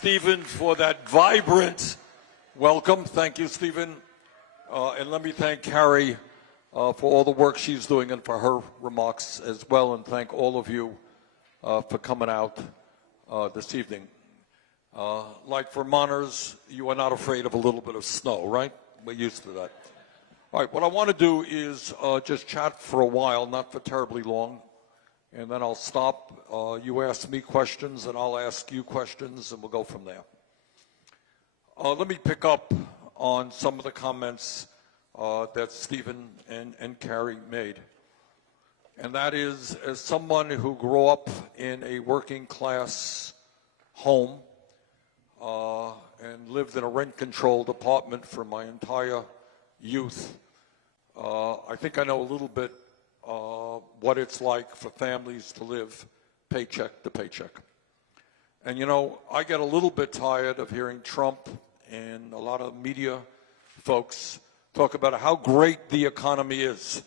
Stephen, for that vibrant welcome. Thank you, Stephen. And let me thank Carrie for all the work she's doing and for her remarks as well. And thank all of you for coming out this evening. Like Vermonters, you are not afraid of a little bit of snow, right? We're used to that. All right, what I want to do is just chat for a while, not for terribly long, and then I'll stop. You ask me questions, and I'll ask you questions, and we'll go from there. Let me pick up on some of the comments that Stephen and Carrie made. And that is, as someone who grew up in a working class home and lived in a rent-controlled apartment for my entire youth, I think I know a little bit what it's like for families to live paycheck to paycheck. And you know, I get a little bit tired of hearing Trump and a lot of media folks talk about how great the economy is.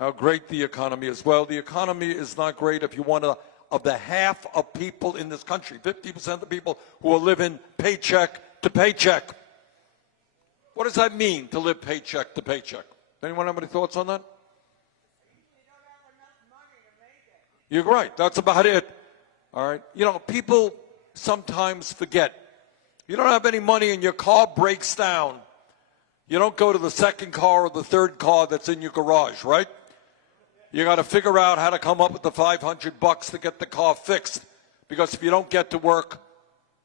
How great the economy is. Well, the economy is not great if you want to, of the half of people in this country, 50% of the people who are living paycheck to paycheck. What does that mean to live paycheck to paycheck? Anyone have any thoughts on that? You're right. That's about it. All right. You know, people sometimes forget. You don't have any money and your car breaks down. You don't go to the second car or the third car that's in your garage, right? You got to figure out how to come up with the $500 to get the car fixed. Because if you don't get to work,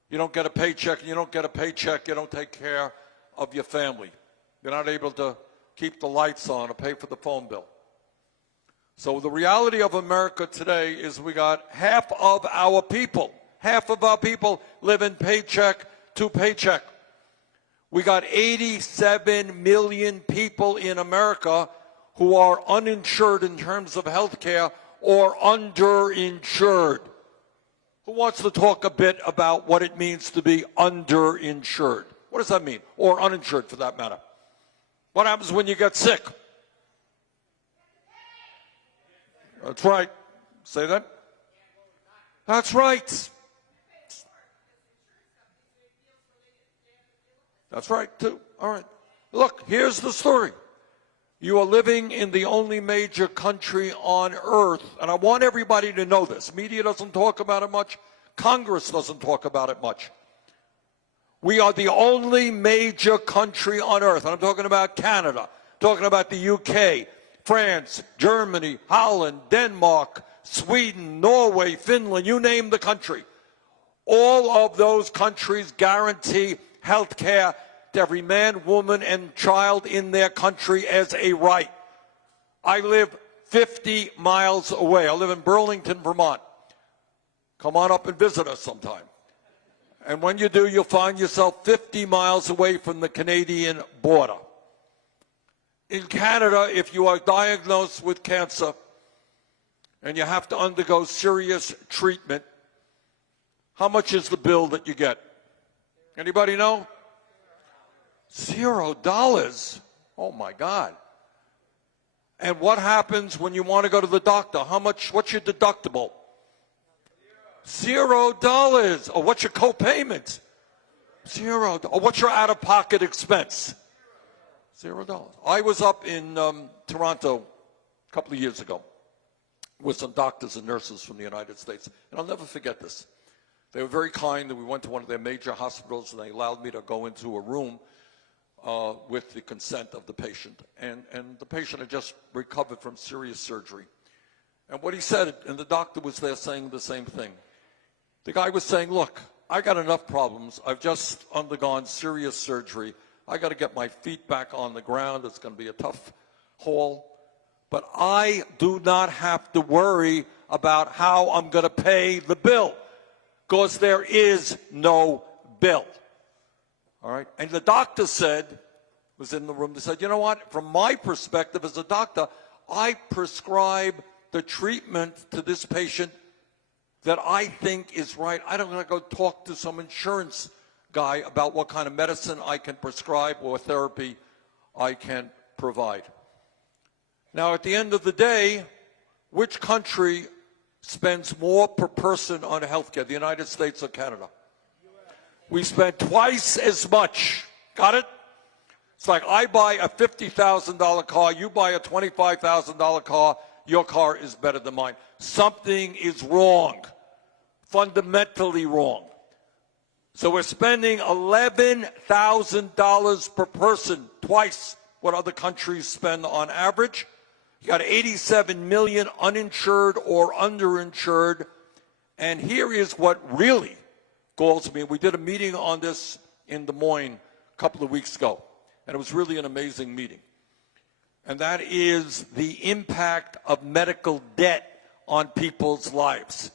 you don't get a paycheck. And you don't get a paycheck, you don't take care of your family. You're not able to keep the lights on or pay for the phone bill. So the reality of America today is we got half of our people living paycheck to paycheck. We got 87 million people in America who are uninsured in terms of health care or underinsured. Who wants to talk a bit about what it means to be underinsured? What does that mean? Or uninsured, for that matter. What happens when you get sick? That's right. Say that? That's right. That's right, too. All right. Look, here's the story. You are living in the only major country on earth, and I want everybody to know this. Media doesn't talk about it much. Congress doesn't talk about it much. We are the only major country on earth, and I'm talking about Canada, talking about the UK, France, Germany, Holland, Denmark, Sweden, Norway, Finland, you name the country. All of those countries guarantee health care to every man, woman, and child in their country as a right. I live 50 miles away. I live in Burlington, Vermont. Come on up and visit us sometime. And when you do, you'll find yourself 50 miles away from the Canadian border. In Canada, if you are diagnosed with cancer and you have to undergo serious treatment, how much is the bill that you get? Anybody know? $0. Oh my God. And what happens when you want to go to the doctor? What's your deductible? $0. Or what's your co-payment? $0. Or what's your out-of-pocket expense? $0. I was up in Toronto a couple of years ago with some doctors and nurses from the United States, and I'll never forget this. They were very kind, and we went to one of their major hospitals, and they allowed me to go into a room with the consent of the patient. And the patient had just recovered from serious surgery. And what he said, and the doctor was there saying the same thing. The guy was saying, look, I got enough problems. I've just undergone serious surgery. I got to get my feet back on the ground. It's going to be a tough haul. But I do not have to worry about how I'm going to pay the bill, because there is no bill. All right? And the doctor was in the room, they said, you know what? From my perspective as a doctor, I prescribe the treatment to this patient that I think is right. I don't want to go talk to some insurance guy about what kind of medicine I can prescribe or therapy I can provide. Now, at the end of the day, which country spends more per person on health care, the United States or Canada? we spend twice as much. Got it? It's like I buy a $50,000 car, you buy a $25,000 car, your car is better than mine. Something is wrong, fundamentally wrong. So we're spending $11,000 per person, twice what other countries spend on average. You got 87 million uninsured or underinsured. And here is what really galls me. We did a meeting on this in Des Moines a couple of weeks ago, and it was really an amazing meeting. And that is the impact of medical debt on people's lives.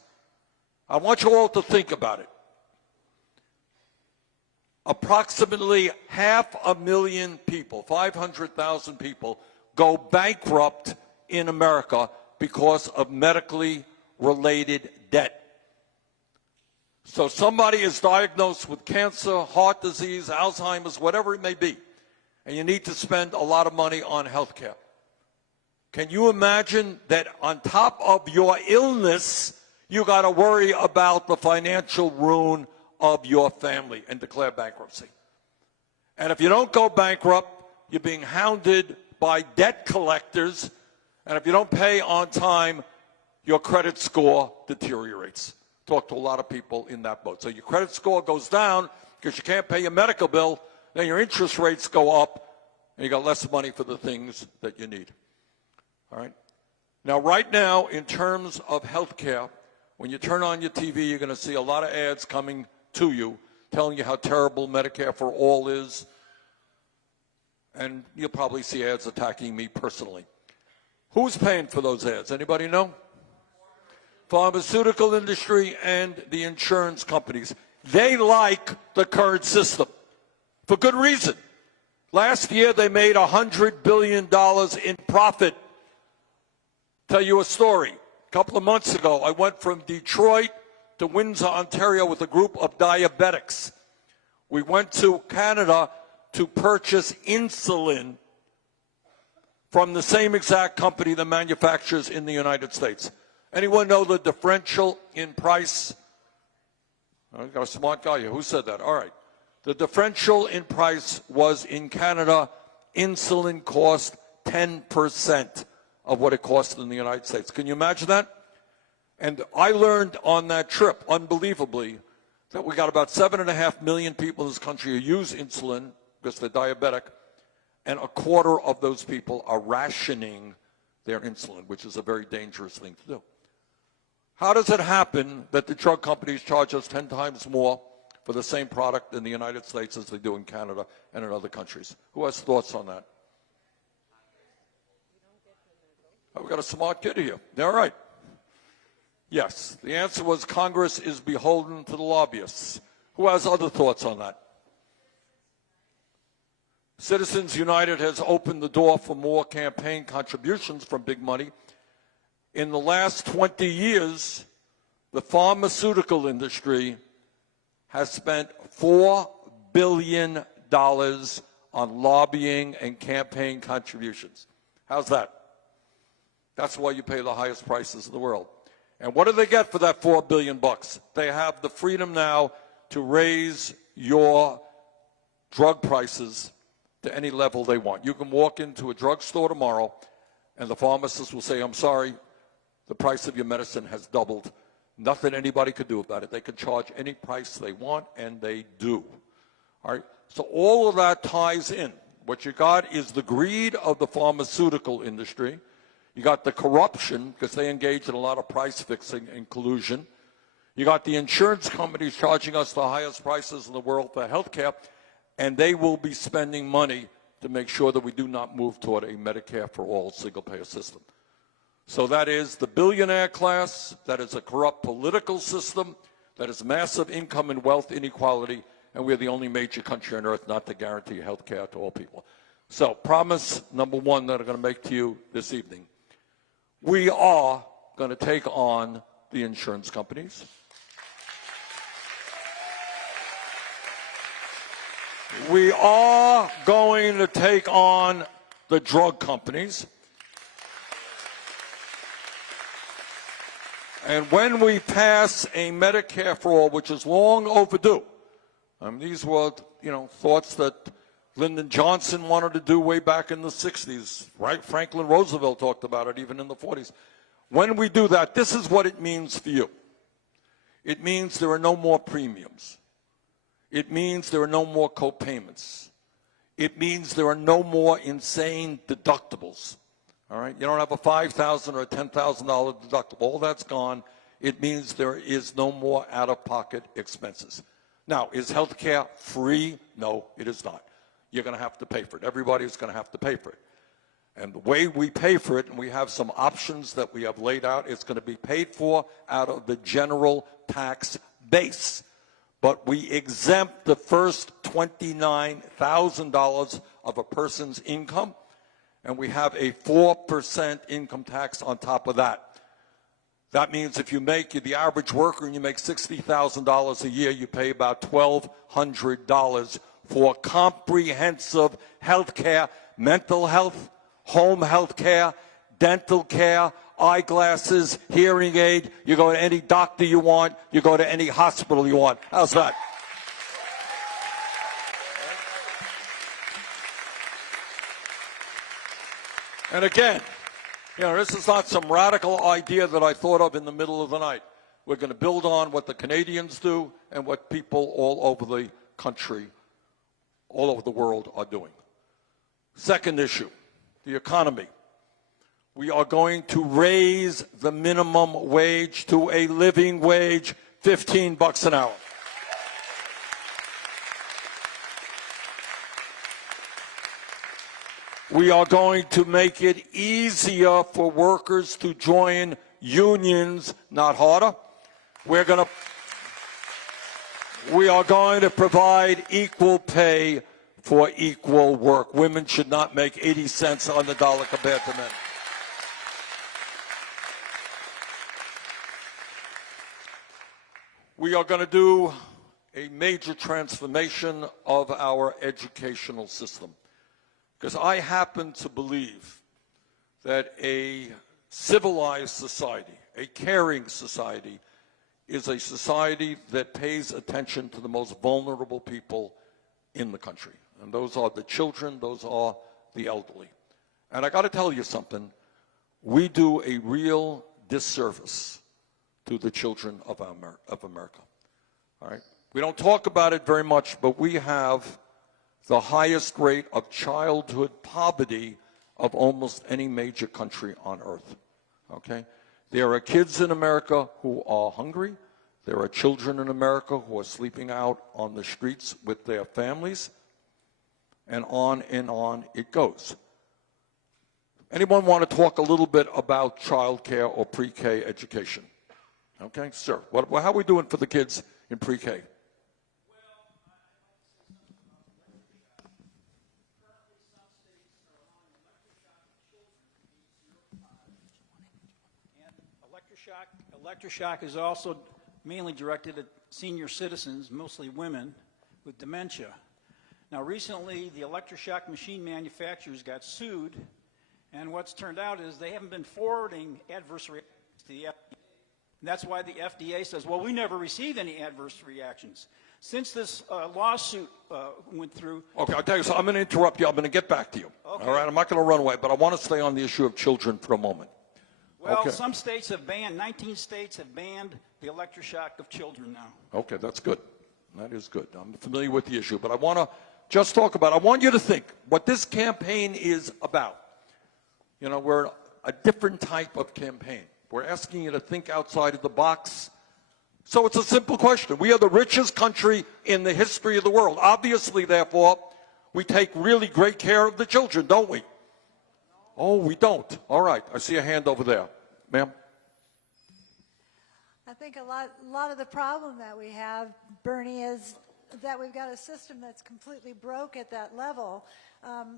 I want you all to think about it. Approximately 500,000 people, 500,000 people, go bankrupt in America because of medically related debt. So somebody is diagnosed with cancer, heart disease, Alzheimer's, whatever it may be, and you need to spend a lot of money on health care. Can you imagine that on top of your illness, you got to worry about the financial ruin of your family and declare bankruptcy? And if you don't go bankrupt, you're being hounded by debt collectors, and if you don't pay on time, your credit score deteriorates. Talk to a lot of people in that boat. So your credit score goes down because you can't pay your medical bill, then your interest rates go up, and you got less money for the things that you need. All right? Now, right now, in terms of health care, when you turn on your TV, you're going to see a lot of ads coming to you telling you how terrible Medicare for All is, and you'll probably see ads attacking me personally. Who's paying for those ads? Anybody know? Pharmaceutical industry and the insurance companies. They like the current system for good reason. Last year they made $100 billion in profit. Tell you a story. A couple of months ago, I went from Detroit to Windsor, Ontario with a group of diabetics. We went to Canada to purchase insulin from the same exact company that manufactures in the United States. Anyone know the differential in price? I got a smart guy here. Who said that? All right. The differential in price was in Canada, insulin cost 10% of what it cost in the United States. Can you imagine that? And I learned on that trip, unbelievably, that we got about 7.5 million people in this country who use insulin because they're diabetic, and a quarter of those people are rationing their insulin, which is a very dangerous thing to do. How does it happen that the drug companies charge us 10 times more for the same product in the United States as they do in Canada and in other countries? Who has thoughts on that? Oh, we've got a smart kid here. All right. Yes, the answer was Congress is beholden to the lobbyists. Who has other thoughts on that? Citizens United has opened the door for more campaign contributions from big money. In the last 20 years, the pharmaceutical industry has spent $4 billion on lobbying and campaign contributions. How's that? That's why you pay the highest prices in the world. And what do they get for that $4 billion? They have the freedom now to raise your drug prices to any level they want. You can walk into a drugstore tomorrow and the pharmacist will say, I'm sorry, the price of your medicine has doubled. Nothing anybody could do about it. They can charge any price they want, and they do. All right? So all of that ties in. What you got is the greed of the pharmaceutical industry. You got the corruption, because they engage in a lot of price fixing and collusion. You got the insurance companies charging us the highest prices in the world for health care, and they will be spending money to make sure that we do not move toward a Medicare for all single-payer system. So that is the billionaire class, that is a corrupt political system, that is massive income and wealth inequality, and we're the only major country on earth not to guarantee health care to all people. So promise number one that I'm going to make to you this evening. We are going to take on the insurance companies. We are going to take on the drug companies. And when we pass a Medicare for all, which is long overdue, These were, thoughts that Lyndon Johnson wanted to do way back in the 60s, right? Franklin Roosevelt talked about it even in the 40s. When we do that, this is what it means for you. It means there are no more premiums. It means there are no more co-payments. It means there are no more insane deductibles. All right? You don't have a $5,000 or a $10,000 deductible. All that's gone. It means there is no more out-of-pocket expenses. Now, is health care free? No, it is not. You're going to have to pay for it. Everybody's going to have to pay for it. And the way we pay for it, and we have some options that we have laid out, it's going to be paid for out of the general tax base. But we exempt the first $29,000 of a person's income, and we have a 4% income tax on top of that. That means if you're the average worker and you make $60,000 a year, you pay about $1,200 for comprehensive health care, mental health, home health care, dental care, eyeglasses, hearing aid. You go to any doctor you want. You go to any hospital you want. How's that? And again, this is not some radical idea that I thought of in the middle of the night. We're going to build on what the Canadians do and what people all over the country, all over the world are doing. Second issue, the economy. We are going to raise the minimum wage to a living wage, $15 an hour. We are going to make it easier for workers to join unions, not harder. We are going to provide equal pay for equal work. Women should not make 80 cents on the dollar compared to men. We are going to do a major transformation of our educational system. Because I happen to believe that a civilized society, a caring society, is a society that pays attention to the most vulnerable people in the country. And those are the children, those are the elderly. And I got to tell you something, we do a real disservice to the children of America. All right? We don't talk about it very much, but we have the highest rate of childhood poverty of almost any major country on earth, okay? There are kids in America who are hungry. There are children in America who are sleeping out on the streets with their families, and on it goes. Anyone want to talk a little bit about child care or pre-K education? Okay, sir, how are we doing for the kids in pre-K? Electroshock is also mainly directed at senior citizens, mostly women, with dementia. Now, recently, the electroshock machine manufacturers got sued, and what's turned out is they haven't been forwarding adverse reactions to the FDA. And that's why the FDA says, well, we never received any adverse reactions. Since this lawsuit went through... Okay, I'll tell you, so I'm going to interrupt you. I'm going to get back to you. Okay. All right, I'm not going to run away, but I want to stay on the issue of children for a moment. Well, okay. Some states have banned, 19 states have banned the electroshock of children now. Okay, that's good. That is good. I'm familiar with the issue, but I want to just talk about, I want you to think what this campaign is about. We're a different type of campaign. We're asking you to think outside of the box. So it's a simple question. We are the richest country in the history of the world. Obviously, therefore, we take really great care of the children, don't we? Oh, we don't. All right. I see a hand over there. Ma'am? I think a lot of the problem that we have, Bernie, is that we've got a system that's completely broke at that level.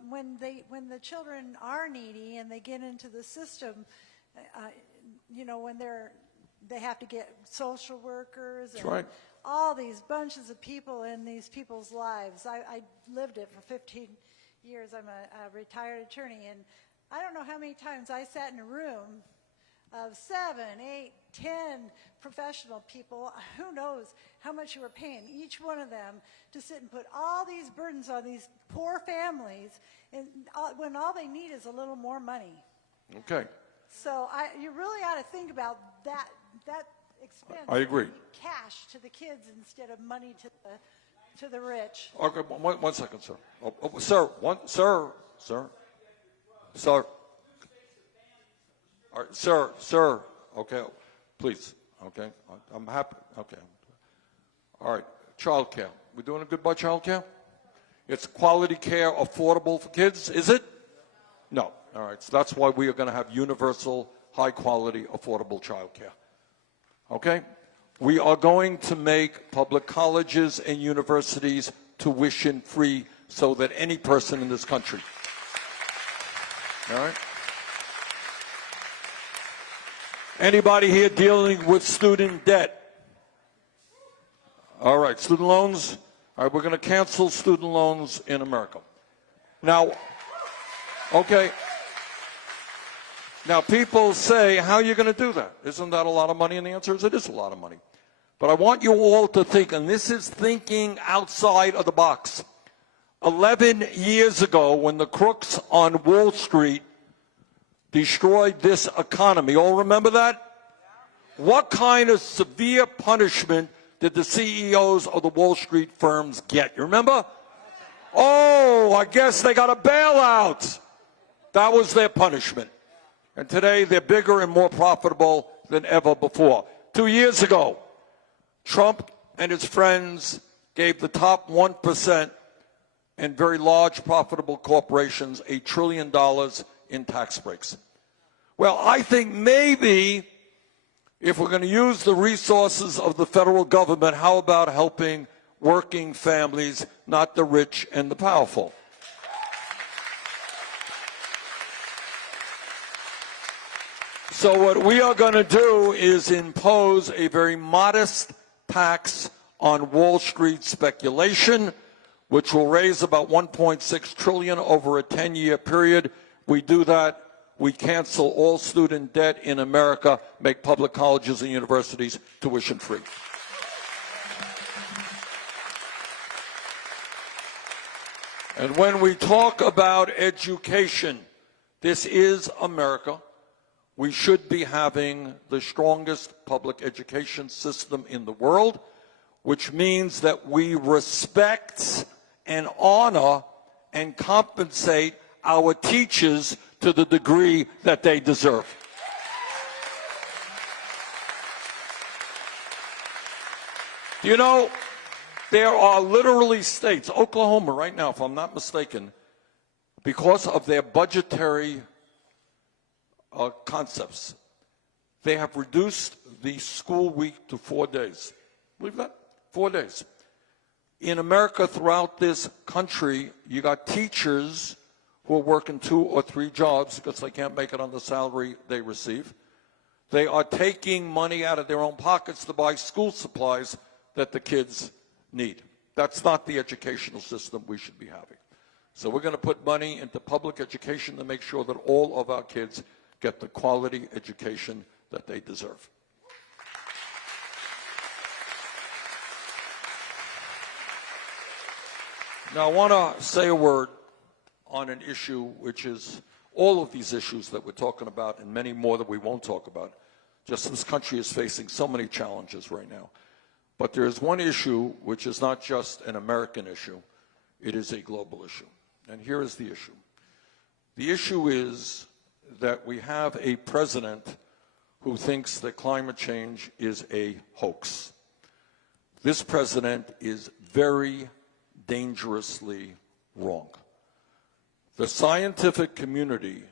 When the children are needy and they get into the system, when they have to get social workers and right. all these bunches of people in these people's lives. I lived it for 15 years. I'm a retired attorney, and I don't know how many times I sat in a room of 7, 8, 10 professional people, who knows how much you were paying each one of them to sit and put all these burdens on these poor families, and when all they need is a little more money. Okay. So you really ought to think about that expense. I agree. Cash to the kids instead of money to the rich. Okay, one second, sir. Sir. All right, sir. Okay, please. Okay, I'm happy. Okay. All right, child care. We doing a good by child care? It's quality care, affordable for kids, is it? No. All right, so that's why we are going to have universal, high-quality, affordable child care. Okay? We are going to make public colleges and universities tuition-free so that any person in this country, all right? Anybody here dealing with student debt? All right, student loans. All right, we're going to cancel student loans in America. Now, okay. Now, people say, how are you going to do that? Isn't that a lot of money? And the answer is, it is a lot of money. But I want you all to think, and this is thinking outside of the box. 11 years ago, when the crooks on Wall Street destroyed this economy, all remember that? What kind of severe punishment did the CEOs of the Wall Street firms get? You remember? Oh, I guess they got a bailout. That was their punishment. And today, they're bigger and more profitable than ever before. 2 years ago, Trump and his friends gave the top 1% and very large profitable corporations $1 trillion in tax breaks. Well, I think maybe if we're going to use the resources of the federal government, how about helping working families, not the rich and the powerful? So what we are going to do is impose a very modest tax on Wall Street speculation, which will raise about $1.6 trillion over a 10-year period. We do that, we cancel all student debt in America, make public colleges and universities tuition-free. And when we talk about education, this is America. We should be having the strongest public education system in the world, which means that we respect and honor and compensate our teachers to the degree that they deserve. You know, there are literally states, Oklahoma right now, if I'm not mistaken, because of their budgetary concepts, they have reduced the school week to 4 days. Believe that? 4 days. In America, throughout this country, you got teachers who are working 2 or 3 jobs because they can't make it on the salary they receive. They are taking money out of their own pockets to buy school supplies that the kids need. That's not the educational system we should be having. So we're going to put money into public education to make sure that all of our kids get the quality education that they deserve. Now, I want to say a word on an issue which is all of these issues that we're talking about and many more that we won't talk about. Just this country is facing so many challenges right now. But there is one issue which is not just an American issue, it is a global issue. And here is the issue. The issue is that we have a president who thinks that climate change is a hoax. This president is very dangerously wrong. The scientific community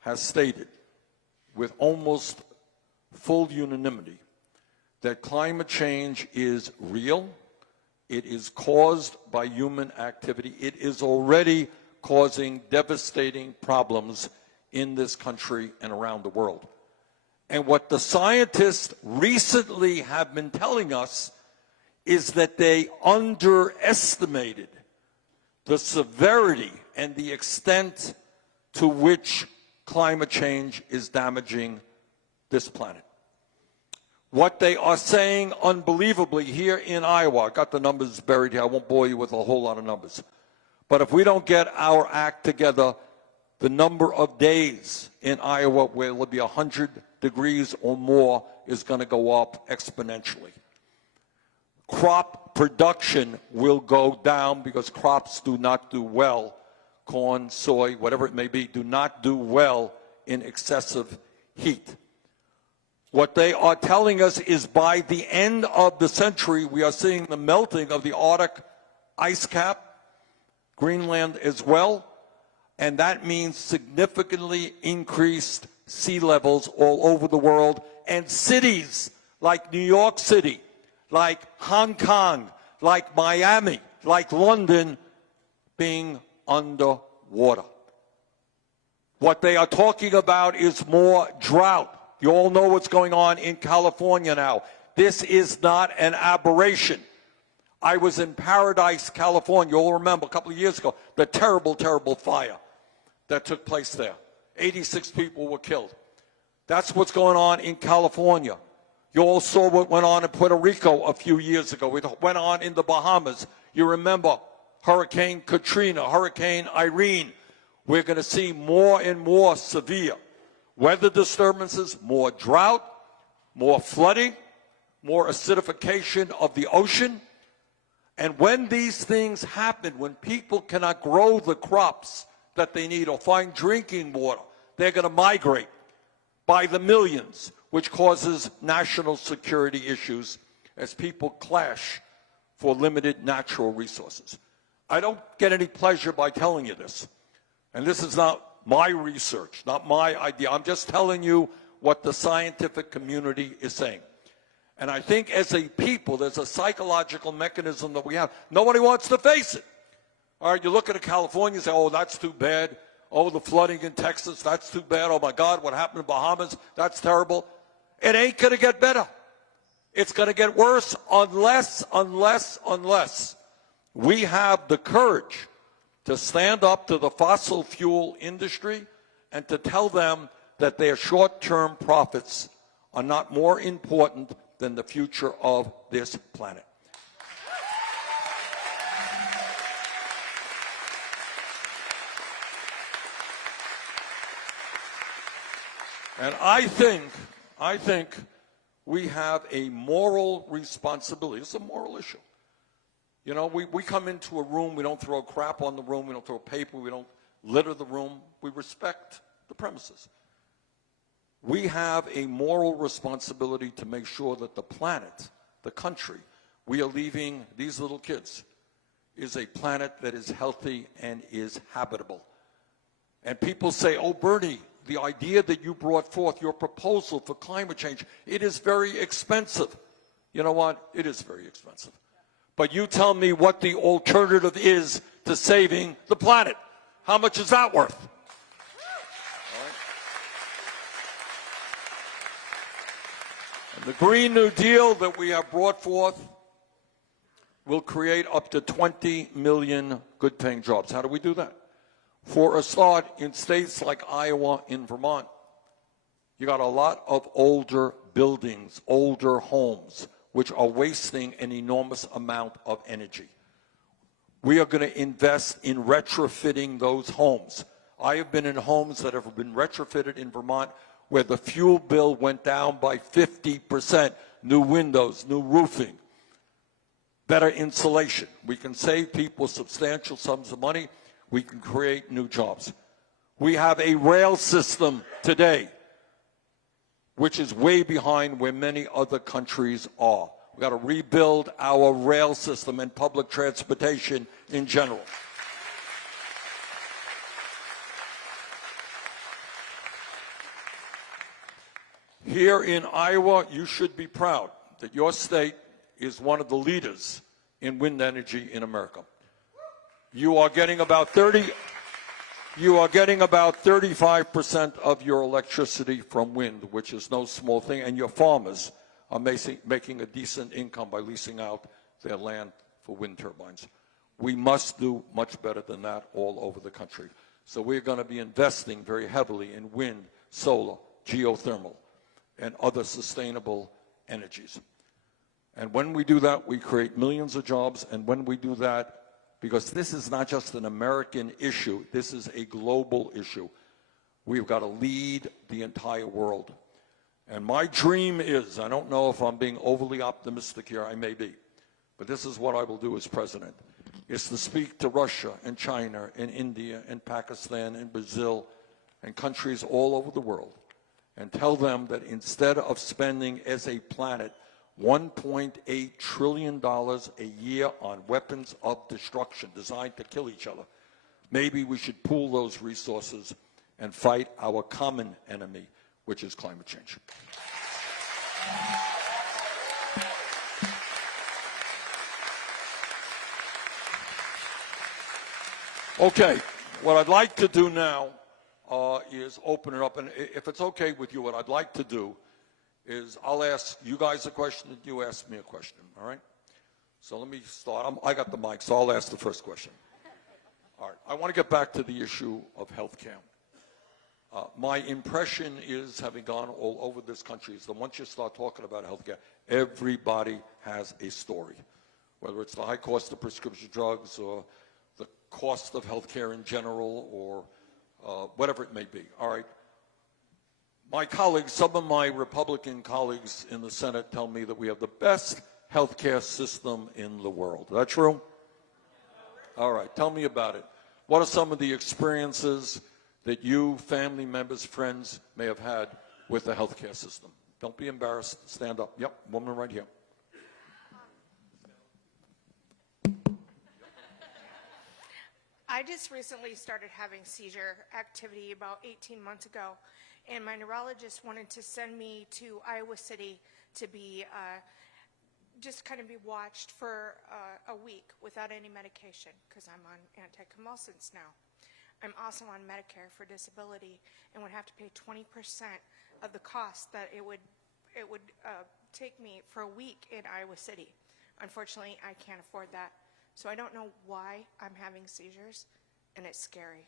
has stated with almost full unanimity that climate change is real, it is caused by human activity, it is already causing devastating problems in this country and around the world. And what the scientists recently have been telling us is that they underestimated the severity and the extent to which climate change is damaging this planet. What they are saying unbelievably here in Iowa, I got the numbers buried here, I won't bore you with a whole lot of numbers. But if we don't get our act together, the number of days in Iowa where it will be 100 degrees or more is going to go up exponentially. Crop production will go down because crops do not do well. Corn, soy, whatever it may be, do not do well in excessive heat. What they are telling us is by the end of the century, we are seeing the melting of the Arctic ice cap, Greenland as well, and that means significantly increased sea levels all over the world, and cities like New York City, like Hong Kong, like Miami, like London being underwater. What they are talking about is more drought. You all know what's going on in California now. This is not an aberration. I was in Paradise, California. You all remember a couple of years ago, the terrible, terrible fire that took place there. 86 people were killed. That's what's going on in California. You all saw what went on in Puerto Rico a few years ago. It went on in the Bahamas. You remember Hurricane Katrina, Hurricane Irene. We're going to see more and more severe weather disturbances, more drought, more flooding, more acidification of the ocean. And when these things happen, when people cannot grow the crops that they need or find drinking water, they're going to migrate by the millions, which causes national security issues as people clash for limited natural resources. I don't get any pleasure by telling you this. And this is not my research, not my idea. I'm just telling you what the scientific community is saying. And I think as a people, there's a psychological mechanism that we have. Nobody wants to face it. All right, you look at California and say, oh, that's too bad. Oh, the flooding in Texas, that's too bad. Oh, my God, what happened in Bahamas, that's terrible. It ain't going to get better. It's going to get worse unless we have the courage to stand up to the fossil fuel industry and to tell them that their short-term profits are not more important than the future of this planet. And I think we have a moral responsibility. It's a moral issue. You know, we come into a room, we don't throw crap on the room, we don't throw paper, we don't litter the room. We respect the premises. We have a moral responsibility to make sure that the planet, the country we are leaving these little kids, is a planet that is healthy and is habitable. And people say, oh, Bernie, the idea that you brought forth, your proposal for climate change, it is very expensive. You know what? It is very expensive. But you tell me what the alternative is to saving the planet. How much is that worth? All right. And the Green New Deal that we have brought forth will create up to 20 million good-paying jobs. How do we do that? For a start, in states like Iowa and Vermont, you got a lot of older buildings, older homes, which are wasting an enormous amount of energy. We are going to invest in retrofitting those homes. I have been in homes that have been retrofitted in Vermont where the fuel bill went down by 50%, new windows, new roofing, better insulation. We can save people substantial sums of money. We can create new jobs. We have a rail system today which is way behind where many other countries are. We've got to rebuild our rail system and public transportation in general. Here in Iowa, you should be proud that your state is one of the leaders in wind energy in America. You are getting about 35% of your electricity from wind, which is no small thing, and your farmers are making a decent income by leasing out their land for wind turbines. We must do much better than that all over the country. So we're going to be investing very heavily in wind, solar, geothermal, and other sustainable energies. And when we do that, we create millions of jobs. And when we do that, because this is not just an American issue, this is a global issue, we've got to lead the entire world. And my dream is, I don't know if I'm being overly optimistic here, I may be, but this is what I will do as president, is to speak to Russia and China and India and Pakistan and Brazil and countries all over the world and tell them that instead of spending as a planet $1.8 trillion a year on weapons of destruction designed to kill each other, maybe we should pool those resources and fight our common enemy, which is climate change. Okay, what I'd like to do now is open it up, and if it's okay with you, what I'd like to do is I'll ask you guys a question and you ask me a question, all right? So let me start. I got the mic, so I'll ask the first question. All right, I want to get back to the issue of health care. My impression is, having gone all over this country, is that once you start talking about health care, everybody has a story, whether it's the high cost of prescription drugs or the cost of health care in general or whatever it may be, all right? My colleagues, some of my Republican colleagues in the Senate tell me that we have the best health care system in the world. Is that true? All right, tell me about it. What are some of the experiences that you, family members, friends may have had with the health care system? Don't be embarrassed. Stand up. Yep, woman right here. I just recently started having seizure activity about 18 months ago, and my neurologist wanted to send me to Iowa City to be just kind of be watched for a week without any medication because I'm on anticonvulsants now. I'm also on Medicare for disability and would have to pay 20% of the cost that it would take me for a week in Iowa City. Unfortunately, I can't afford that. So I don't know why I'm having seizures, and it's scary.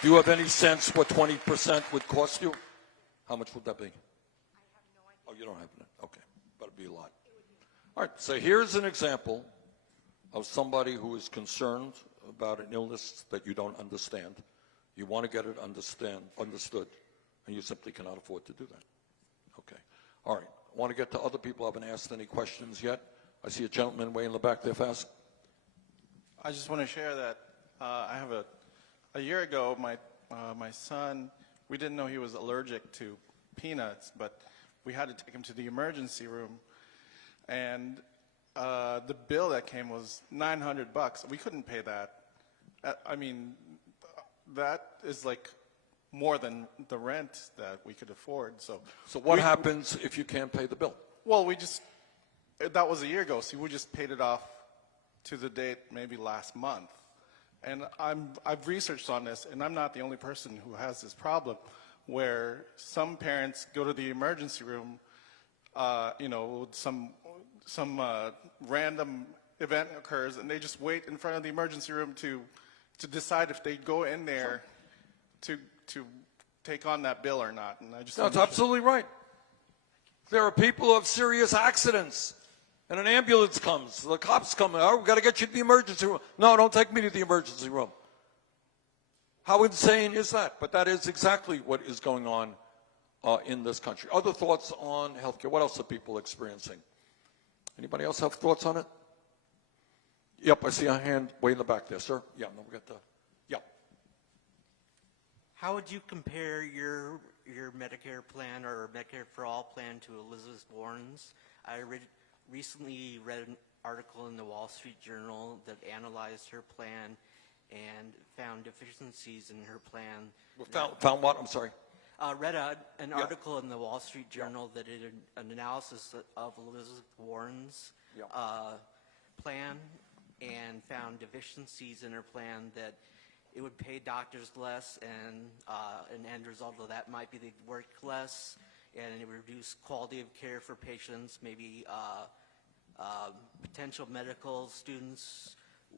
Do you have any sense what 20% would cost you? How much would that be? I have no idea. Oh, you don't have it. Okay, but it'd be a lot. All right, so here's an example of somebody who is concerned about an illness that you don't understand. You want to get it understood, and you simply cannot afford to do that. Okay, all right. I want to get to other people who haven't asked any questions yet. I see a gentleman way in the back there fast. I just want to share that I have a year ago, my son, we didn't know he was allergic to peanuts, but we had to take him to the emergency room, and the bill that came was $900. We couldn't pay that. I mean, that is like more than the rent that we could afford. So what happens if you can't pay the bill? Well, that was a year ago, so we just paid it off to the date maybe last month. And I've researched on this, and I'm not the only person who has this problem, where some parents go to the emergency room, some random event occurs, and they just wait in front of the emergency room to decide if they go in there to take on that bill or not. And I just That's absolutely right. There are people who have serious accidents, and an ambulance comes. The cops come. Oh, we've got to get you to the emergency room. No, don't take me to the emergency room. How insane is that? But that is exactly what is going on in this country. Other thoughts on healthcare? What else are people experiencing? Anybody else have thoughts on it? Yep, I see a hand way in the back there, sir. Yeah, no, we got the. Yep. How would you compare your Medicare plan or Medicare for All plan to Elizabeth Warren's? I recently read an article in the Wall Street Journal that analyzed her plan and found deficiencies in her plan. Found what? I'm sorry. Read an article in the Wall Street Journal that did an analysis of Elizabeth Warren's plan and found deficiencies in her plan that it would pay doctors less, and an end result of that might be they work less, and it would reduce quality of care for patients. Maybe potential medical students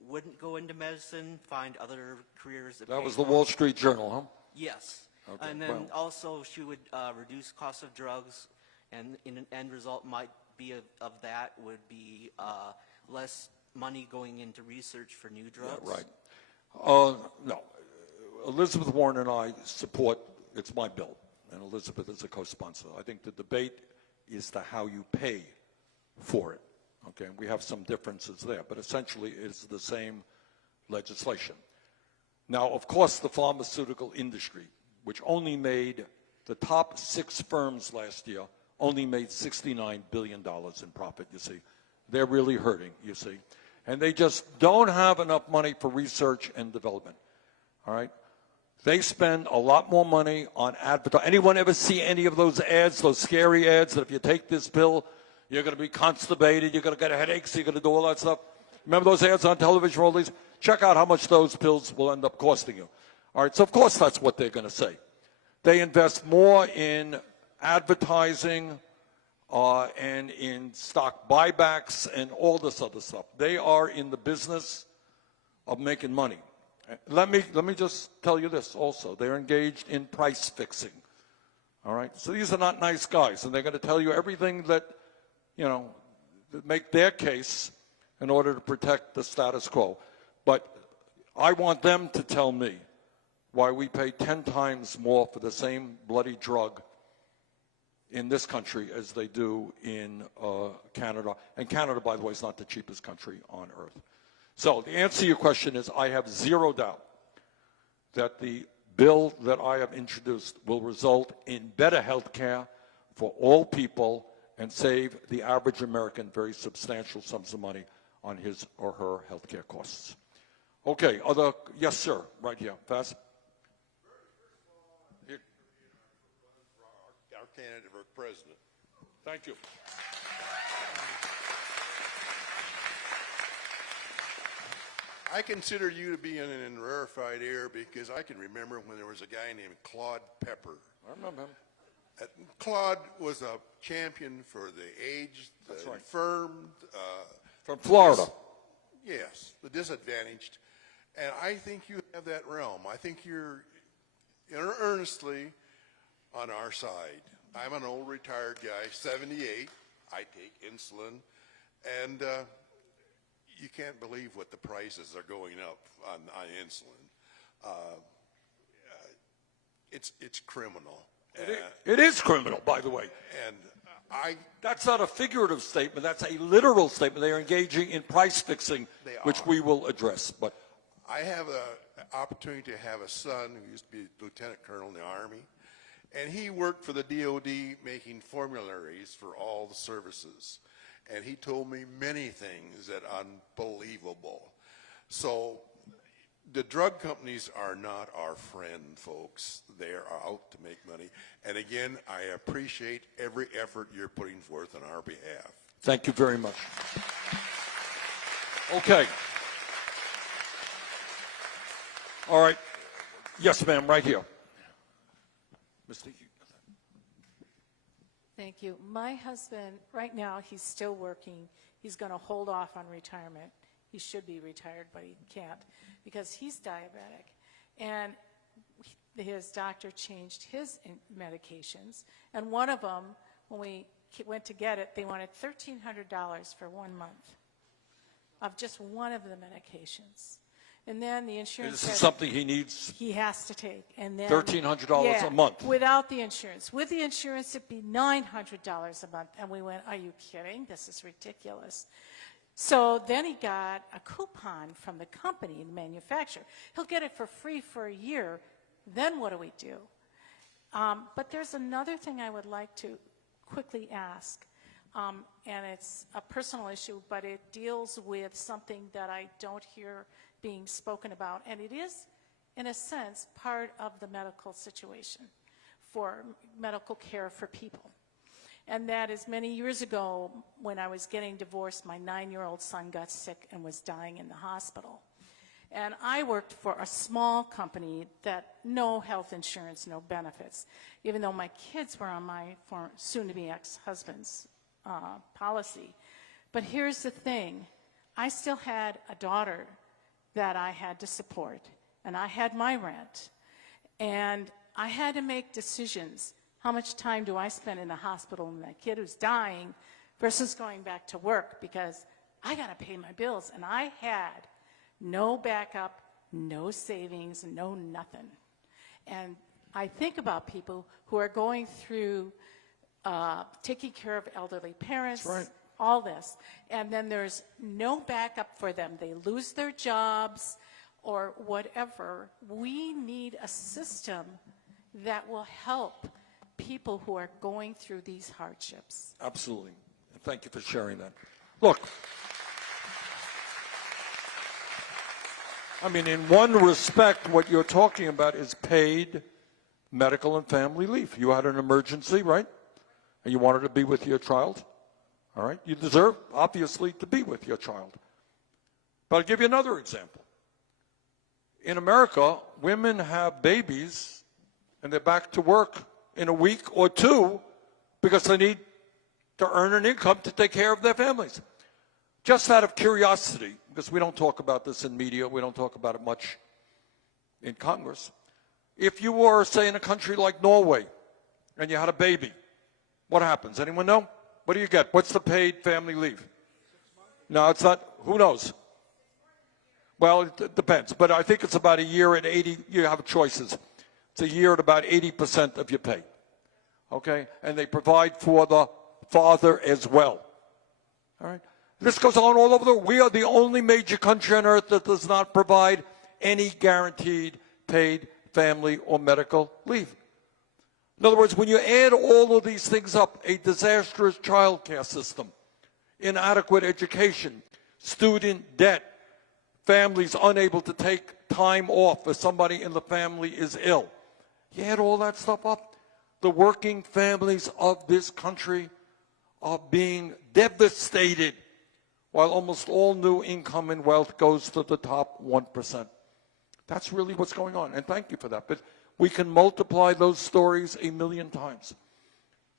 wouldn't go into medicine, find other careers. That was the Wall Street Journal, huh? Yes. Okay, And then well- also she would reduce cost of drugs, and in an end result might be of that would be less money going into research for new drugs. Right. No. Elizabeth Warren and I support, it's my bill, and Elizabeth is a co-sponsor. I think the debate is to how you pay for it. Okay, we have some differences there, but essentially it's the same legislation. Now, of course, the pharmaceutical industry, which only made the top 6 firms last year, only made $69 billion in profit, you see. They're really hurting, you see. And they just don't have enough money for research and development, all right? They spend a lot more money on advertising. Anyone ever see any of those ads, those scary ads that if you take this pill, you're going to be constipated, you're going to get headaches, you're going to do all that stuff? Remember those ads on television, all these? Check out how much those pills will end up costing you. All right, so of course that's what they're going to say. They invest more in advertising and in stock buybacks and all this other stuff. They are in the business of making money. Let me just tell you this also. They're engaged in price fixing. All right? So these are not nice guys, and they're going to tell you everything that, you know, that make their case in order to protect the status quo. But I want them to tell me why we pay 10 times more for the same bloody drug in this country as they do in Canada. And Canada, by the way, is not the cheapest country on earth. So the answer to your question is I have zero doubt that the bill that I have introduced will result in better health care for all people and save the average American very substantial sums of money on his or her health care costs. Okay, yes, sir, right here, fast. Our candidate for president. Thank you. I consider you to be in rarefied air because I can remember when there was a guy named Claude Pepper. I remember him. Claude was a champion for the aged, the That's right. infirmed. From Florida. Yes, the disadvantaged. And I think you have that realm. I think you're earnestly on our side. I'm an old retired guy, 78. I take insulin. And you can't believe what the prices are going up on insulin. It's criminal. It is criminal, by the way. And That's not a figurative statement. That's a literal statement. They are engaging in price fixing, They which are. we will address. But I have an opportunity to have a son who used to be a lieutenant colonel in the Army, and he worked for the DOD making formularies for all the services. And he told me many things that are unbelievable. So the drug companies are not our friend, folks. They are out to make money. And again, I appreciate every effort you're putting forth on our behalf. thank you very much. Okay. All right. Yes, ma'am, right here. Mr. Hughes. Thank you. My husband, right now, he's still working. He's going to hold off on retirement. He should be retired, but he can't because he's diabetic. And his doctor changed his medications. And one of them, when we went to get it, they wanted $1,300 for 1 month of just one of the medications. And then the insurance This is said something he needs. he has to take. And then $1,300 a month. Without the insurance. With the insurance, it'd be $900 a month. And we went, are you kidding? This is ridiculous. So then he got a coupon from the company, the manufacturer. He'll get it for free for a year. Then what do we do? But there's another thing I would like to quickly ask. And it's a personal issue, but it deals with something that I don't hear being spoken about. And it is, in a sense, part of the medical situation for medical care for people. And that is many years ago when I was getting divorced, my 9-year-old son got sick and was dying in the hospital. And I worked for a small company that no health insurance, no benefits, even though my kids were on my soon-to-be ex-husband's policy. But here's the thing. I still had a daughter that I had to support, and I had my rent. And I had to make decisions. How much time do I spend in the hospital with that kid who's dying versus going back to work, because I got to pay my bills. And I had no backup, no savings, no nothing. And I think about people who are going through taking care of elderly parents, That's right. all this, and then there's no backup for them. They lose their jobs or whatever. We need a system that will help people who are going through these hardships. Absolutely. And thank you for sharing that. Look, I mean, in one respect, what you're talking about is paid medical and family leave. You had an emergency, right? And you wanted to be with your child. All right? You deserve, obviously, to be with your child. But I'll give you another example. In America, women have babies and they're back to work in a week or two because they need to earn an income to take care of their families. Just out of curiosity, because we don't talk about this in media, we don't talk about it much in Congress. If you were, say, in a country like Norway and you had a baby, what happens? Anyone know? What do you get? What's the paid family leave? No, it's not. Who knows? Well, it depends. But I think it's about a year at 80. You have choices. It's a year at about 80% of your pay. Okay? And they provide for the father as well. All right? This goes on all over the world. We are the only major country on earth that does not provide any guaranteed paid family or medical leave. In other words, when you add all of these things up, a disastrous child care system, inadequate education, student debt, families unable to take time off if somebody in the family is ill. You add all that stuff up, the working families of this country are being devastated, while almost all new income and wealth goes to the top 1%. That's really what's going on, and thank you for that. But we can multiply those stories a million times.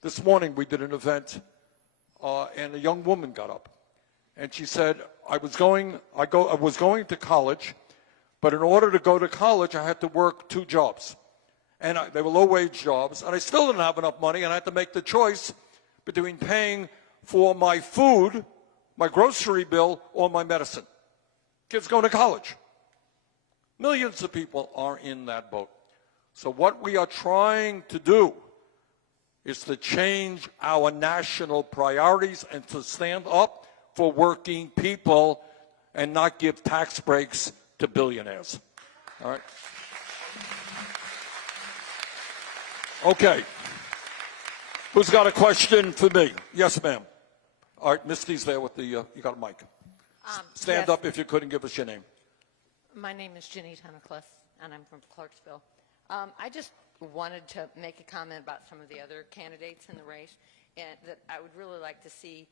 This morning we did an event, and a young woman got up, and she said, I was going to college, but in order to go to college, I had to work 2 jobs. And they were low-wage jobs, and I still didn't have enough money, and I had to make the choice between paying for my food, my grocery bill, or my medicine. Kids going to college. Millions of people are in that boat. So what we are trying to do is to change our national priorities and to stand up for working people and not give tax breaks to billionaires. All right? Okay. Who's got a question for me? Yes, ma'am. All right, Misty's there with the, you got a mic. Stand yes. up if you couldn't give us your name. My name is Ginny Tunnicliffe, and I'm from Clarksville. I just wanted to make a comment about some of the other candidates in the race, and that I would really like to see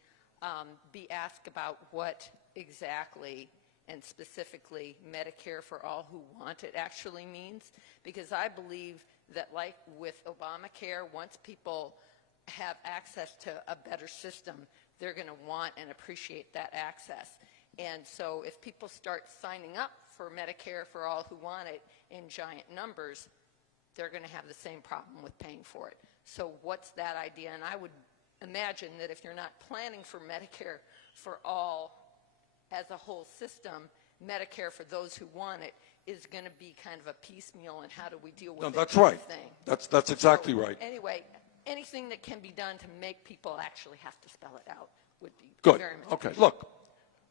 be asked about what exactly and specifically Medicare for all who want it actually means, because I believe that, like with Obamacare, once people have access to a better system, they're going to want and appreciate that access. And so if people start signing up for Medicare for all who want it in giant numbers, they're going to have the same problem with paying for it. So what's that idea? And I would imagine that if you're not planning for Medicare for all as a whole system, Medicare for those who want it is going to be kind of a piecemeal, and how do we deal with No, it that's kind right. of thing. That's exactly So, right. Anyway, anything that can be done to make people actually have to spell it out would be Good. very much Okay. appreciated. Look,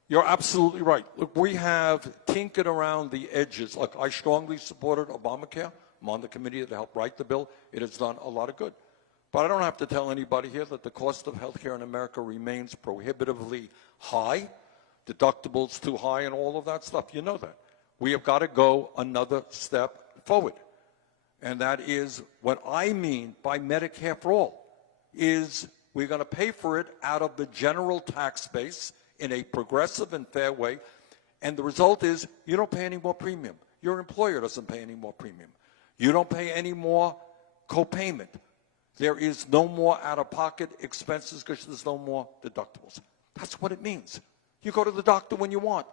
you're absolutely right. Look, we have tinkered around the edges. Look, I strongly supported Obamacare. I'm on the committee that helped write the bill. It has done a lot of good. But I don't have to tell anybody here that the cost of health care in America remains prohibitively high, deductibles too high, and all of that stuff. You know that. We have got to go another step forward. And that is what I mean by Medicare for all, is we're going to pay for it out of the general tax base in a progressive and fair way. And the result is you don't pay any more premium. Your employer doesn't pay any more premium. You don't pay any more co-payment. There is no more out-of-pocket expenses because there's no more deductibles. That's what it means. You go to the doctor when you want.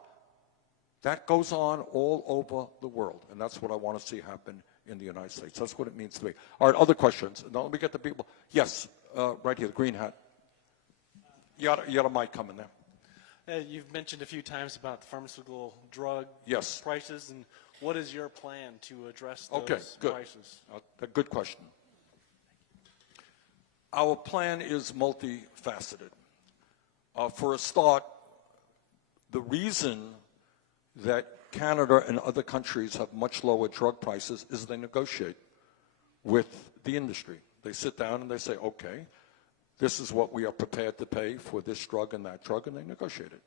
That goes on all over the world, and that's what I want to see happen in the United States. That's what it means to me. All right, other questions? Now let me get the people. Yes, right here, the green hat. You got a mic coming there. You've mentioned a few times about the pharmaceutical drug Yes. prices, and what is your plan to address those Okay, good. prices? A good question. Our plan is multifaceted. For a start, the reason that Canada and other countries have much lower drug prices is they negotiate with the industry. They sit down and they say, okay, this is what we are prepared to pay for this drug and that drug, and they negotiate it.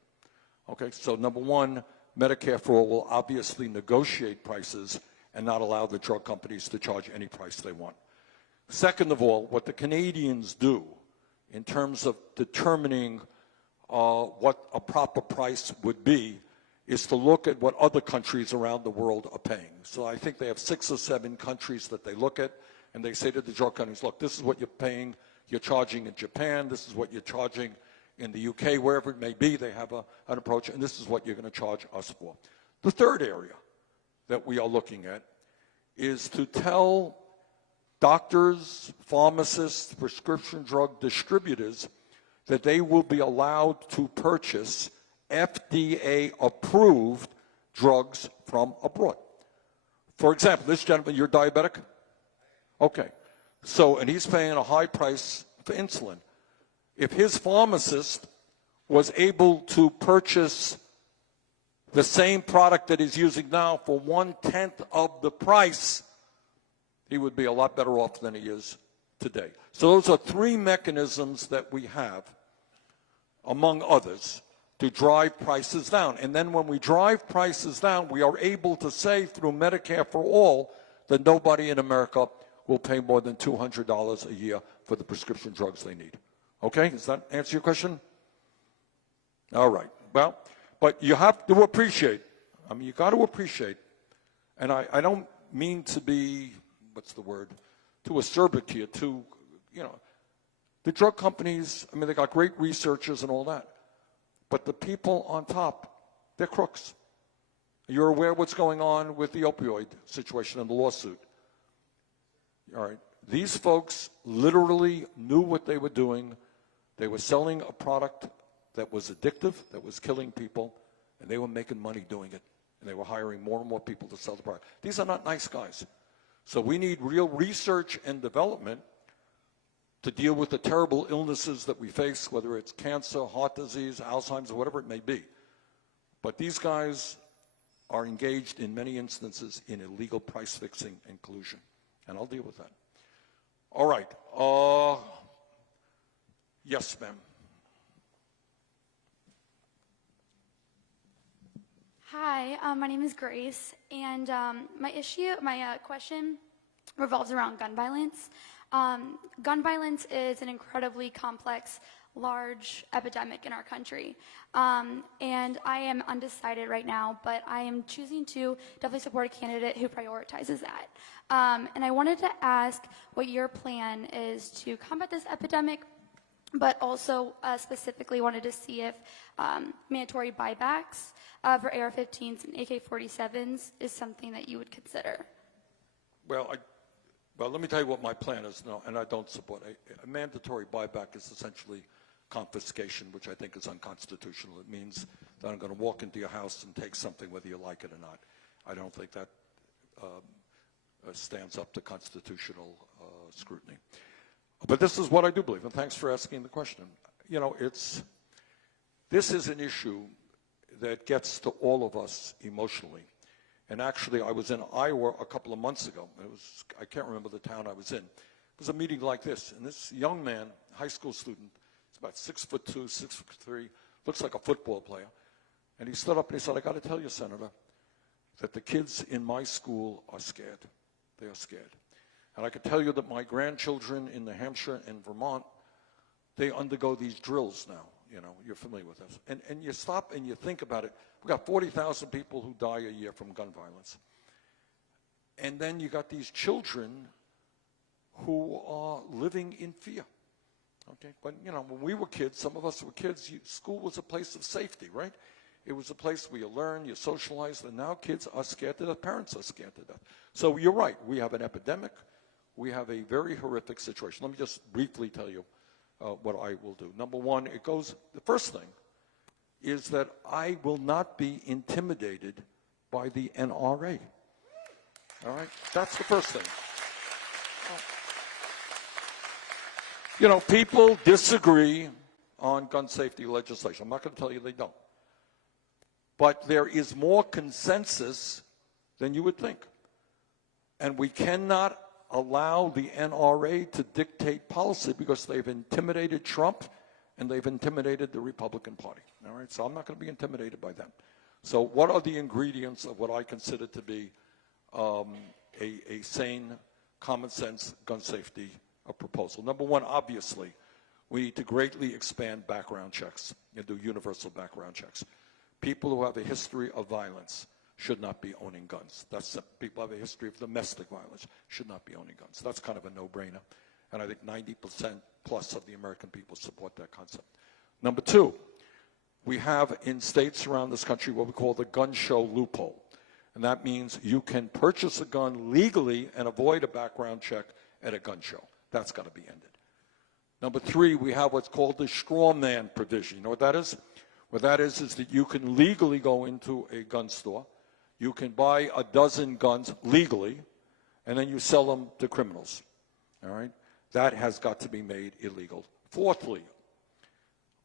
Okay, so number one, Medicare for All will obviously negotiate prices and not allow the drug companies to charge any price they want. Second of all, what the Canadians do in terms of determining what a proper price would be is to look at what other countries around the world are paying. So I think they have 6 or 7 countries that they look at, and they say to the drug companies, look, this is what you're paying, you're charging in Japan, this is what you're charging in the UK, wherever it may be, they have an approach, and this is what you're going to charge us for. The third area that we are looking at is to tell doctors, pharmacists, prescription drug distributors that they will be allowed to purchase FDA-approved drugs from abroad. For example, this gentleman, you're diabetic? Okay. So, and he's paying a high price for insulin. If his pharmacist was able to purchase the same product that he's using now for 1/10 of the price, he would be a lot better off than he is today. So those are 3 mechanisms that we have, among others, to drive prices down. And then when we drive prices down, we are able to say through Medicare for All that nobody in America will pay more than $200 a year for the prescription drugs they need. Okay, does that answer your question? All right, well, but you have to appreciate, I mean, you got to appreciate, and I don't mean to be, what's the word, too acerbic here, too, you know, the drug companies, I mean, they got great researchers and all that, but the people on top, they're crooks. You're aware of what's going on with the opioid situation and the lawsuit. All right, these folks literally knew what they were doing. They were selling a product that was addictive, that was killing people, and they were making money doing it. And they were hiring more and more people to sell the product. These are not nice guys. So we need real research and development to deal with the terrible illnesses that we face, whether it's cancer, heart disease, Alzheimer's, or whatever it may be. But these guys are engaged in many instances in illegal price fixing and collusion. And I'll deal with that. All right. Yes, ma'am. Hi, my name is Grace, and my question revolves around gun violence. Gun violence is an incredibly complex, large epidemic in our country, and I am undecided right now, but I am choosing to definitely support a candidate who prioritizes that. And I wanted to ask what your plan is to combat this epidemic, but also specifically wanted to see if mandatory buybacks for AR-15s and AK-47s is something that you would consider. Well, let me tell you what my plan is now, and I don't support a mandatory buyback is essentially confiscation, which I think is unconstitutional. It means that I'm going to walk into your house and take something whether you like it or not. I don't think that stands up to constitutional scrutiny. But this is what I do believe, and thanks for asking the question. You know, this is an issue that gets to all of us emotionally. And actually, I was in Iowa a couple of months ago. I can't remember the town I was in. It was a meeting like this, and this young man, high school student, he's about 6'2", 6'3", looks like a football player. And he stood up and he said, I got to tell you, Senator, that the kids in my school are scared. They are scared. And I can tell you that my grandchildren in New Hampshire and Vermont, they undergo these drills now. You know, you're familiar with this. And you stop and you think about it. We've got 40,000 people who die a year from gun violence. And then you got these children who are living in fear. Okay, but you know, when we were kids, some of us were kids, school was a place of safety, right? It was a place where you learn, you socialize, and now kids are scared to death. Parents are scared to death. So you're right. We have an epidemic. We have a very horrific situation. Let me just briefly tell you what I will do. Number one, the first thing is that I will not be intimidated by the NRA. All right? That's the first thing. You know, people disagree on gun safety legislation. I'm not going to tell you they don't. But there is more consensus than you would think. And we cannot allow the NRA to dictate policy because they've intimidated Trump and they've intimidated the Republican Party. All right, so I'm not going to be intimidated by them. So what are the ingredients of what I consider to be a sane, common sense gun safety proposal? Number one, obviously, we need to greatly expand background checks and do universal background checks. People who have a history of violence should not be owning guns. People who have a history of domestic violence should not be owning guns. That's kind of a no-brainer. And I think 90% plus of the American people support that concept. Number two, we have in states around this country what we call the gun show loophole. And that means you can purchase a gun legally and avoid a background check at a gun show. That's got to be ended. Number three, we have what's called the straw man provision. You know what that is? What that is that you can legally go into a gun store, you can buy a dozen guns legally, and then you sell them to criminals. All right? That has got to be made illegal. Fourthly,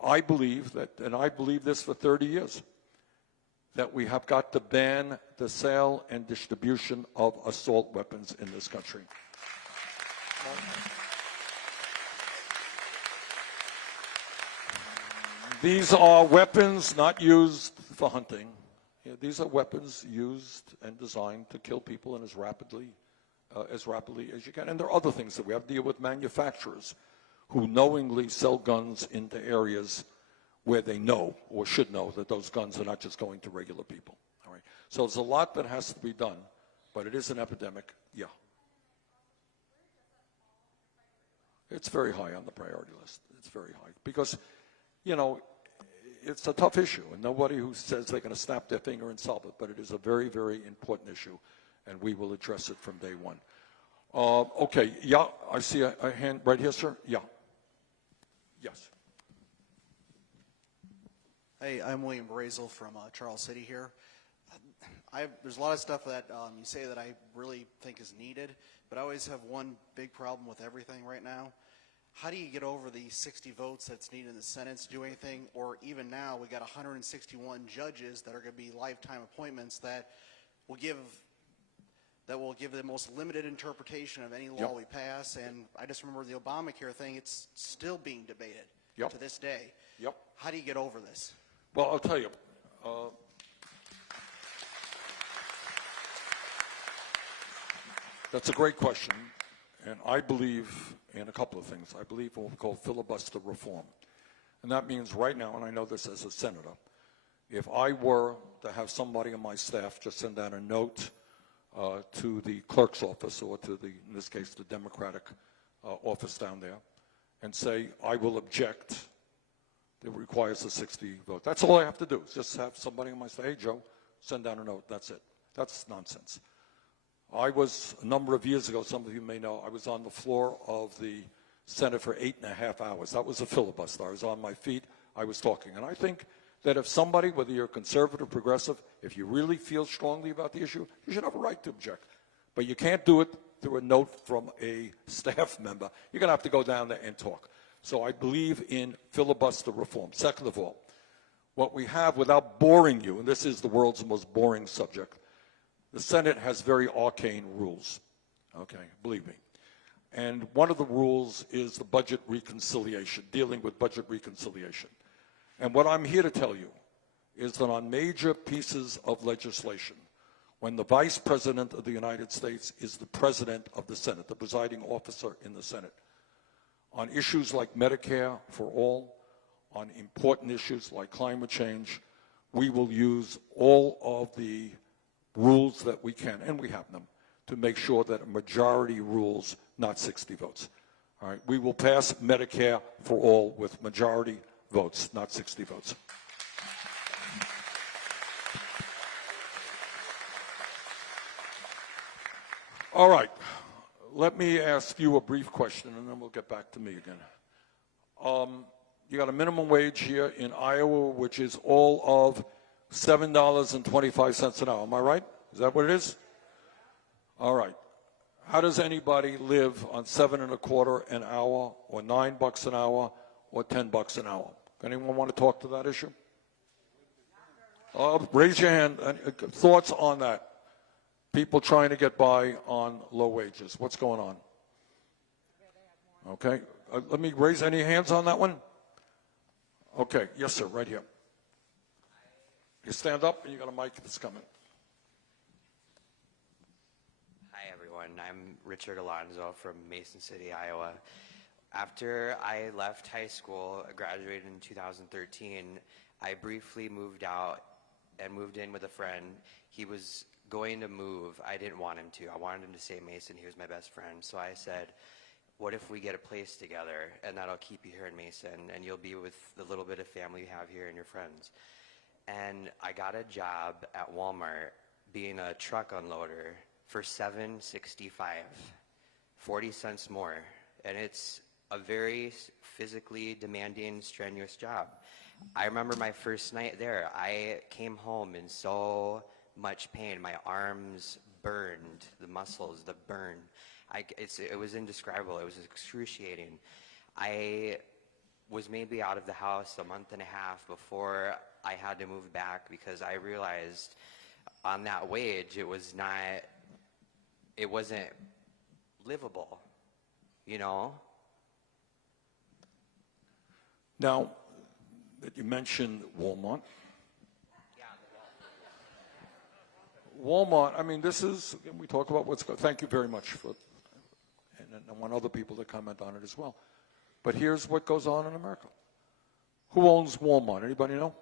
I believe that, and I believe this for 30 years, that we have got to ban the sale and distribution of assault weapons in this country. These are weapons not used for hunting. These are weapons used and designed to kill people and as rapidly as you can. And there are other things that we have to deal with: manufacturers who knowingly sell guns into areas where they know or should know that those guns are not just going to regular people. All right. So there's a lot that has to be done, but it is an epidemic. Yeah. It's very high on the priority list. It's very high because, you know, it's a tough issue, and nobody who says they're going to snap their finger and solve it, but it is a very, very important issue, and we will address it from day one. Okay, yeah, I see a hand right here, sir. Yeah. Yes. Hey, I'm William Brazel from Charles City here. There's a lot of stuff that you say that I really think is needed, but I always have one big problem with everything right now. How do you get over the 60 votes that's needed in the Senate to do anything? Or even now, we got 161 judges that are going to be lifetime appointments that will give the most limited interpretation of any law we pass. And I just remember the Obamacare thing; it's still being debated to this day. Yep. How do you get over this? Well, I'll tell you. That's a great question, and I believe in a couple of things. I believe in what we call filibuster reform, and that means right now, and I know this as a senator, if I were to have somebody on my staff just send out a note to the clerk's office or to the, in this case, the Democratic office down there, and say, I will object, it requires a 60 vote. That's all I have to do, is just have somebody on my staff, hey, Joe, send down a note, that's it. That's nonsense. I was, a number of years ago, some of you may know, I was on the floor of the Senate for 8.5 hours. That was a filibuster. I was on my feet, I was talking. And I think that if somebody, whether you're conservative, progressive, if you really feel strongly about the issue, you should have a right to object. But you can't do it through a note from a staff member. You're going to have to go down there and talk. So I believe in filibuster reform. Second of all, what we have, without boring you, and this is the world's most boring subject, the Senate has very arcane rules, okay, believe me. And one of the rules is the budget reconciliation, dealing with budget reconciliation. And what I'm here to tell you is that on major pieces of legislation, when the Vice President of the United States is the President of the Senate, the presiding officer in the Senate, on issues like Medicare for all, on important issues like climate change, we will use all of the rules that we can, and we have them, to make sure that a majority rules, not 60 votes. All right, we will pass Medicare for all with majority votes, not 60 votes. All right. Let me ask you a brief question, and then we'll get back to me again. You got a minimum wage here in Iowa, which is all of $7.25 an hour. Am I right? Is that what it is? All right. How does anybody live on $7.25 an hour, or $9 an hour, or $10 an hour? Anyone want to talk to that issue? Raise your hand. Thoughts on that? People trying to get by on low wages. What's going on? Okay. Let me raise any hands on that one. Okay. Yes, sir. Right here. You stand up, and you got a mic that's coming. Hi, everyone. I'm Richard Alonzo from Mason City, Iowa. After I left high school, I graduated in 2013, I briefly moved out and moved in with a friend. He was going to move. I didn't want him to. I wanted him to stay in Mason. He was my best friend. So I said, what if we get a place together, and that'll keep you here in Mason, and you'll be with the little bit of family you have here and your friends. And I got a job at Walmart being a truck unloader for $7.65, 40 cents more. And it's a very physically demanding, strenuous job. I remember my first night there. I came home in so much pain. My arms burned, the muscles, the burn. It was indescribable. It was excruciating. I was maybe out of the house a month and a half before I had to move back, because I realized on that wage it wasn't livable, you know? Now, that you mentioned Walmart. Walmart, I mean, this is, we talk about what's going, thank you very much for, and I want other people to comment on it as well. But here's what goes on in America. Who owns Walmart? Anybody know?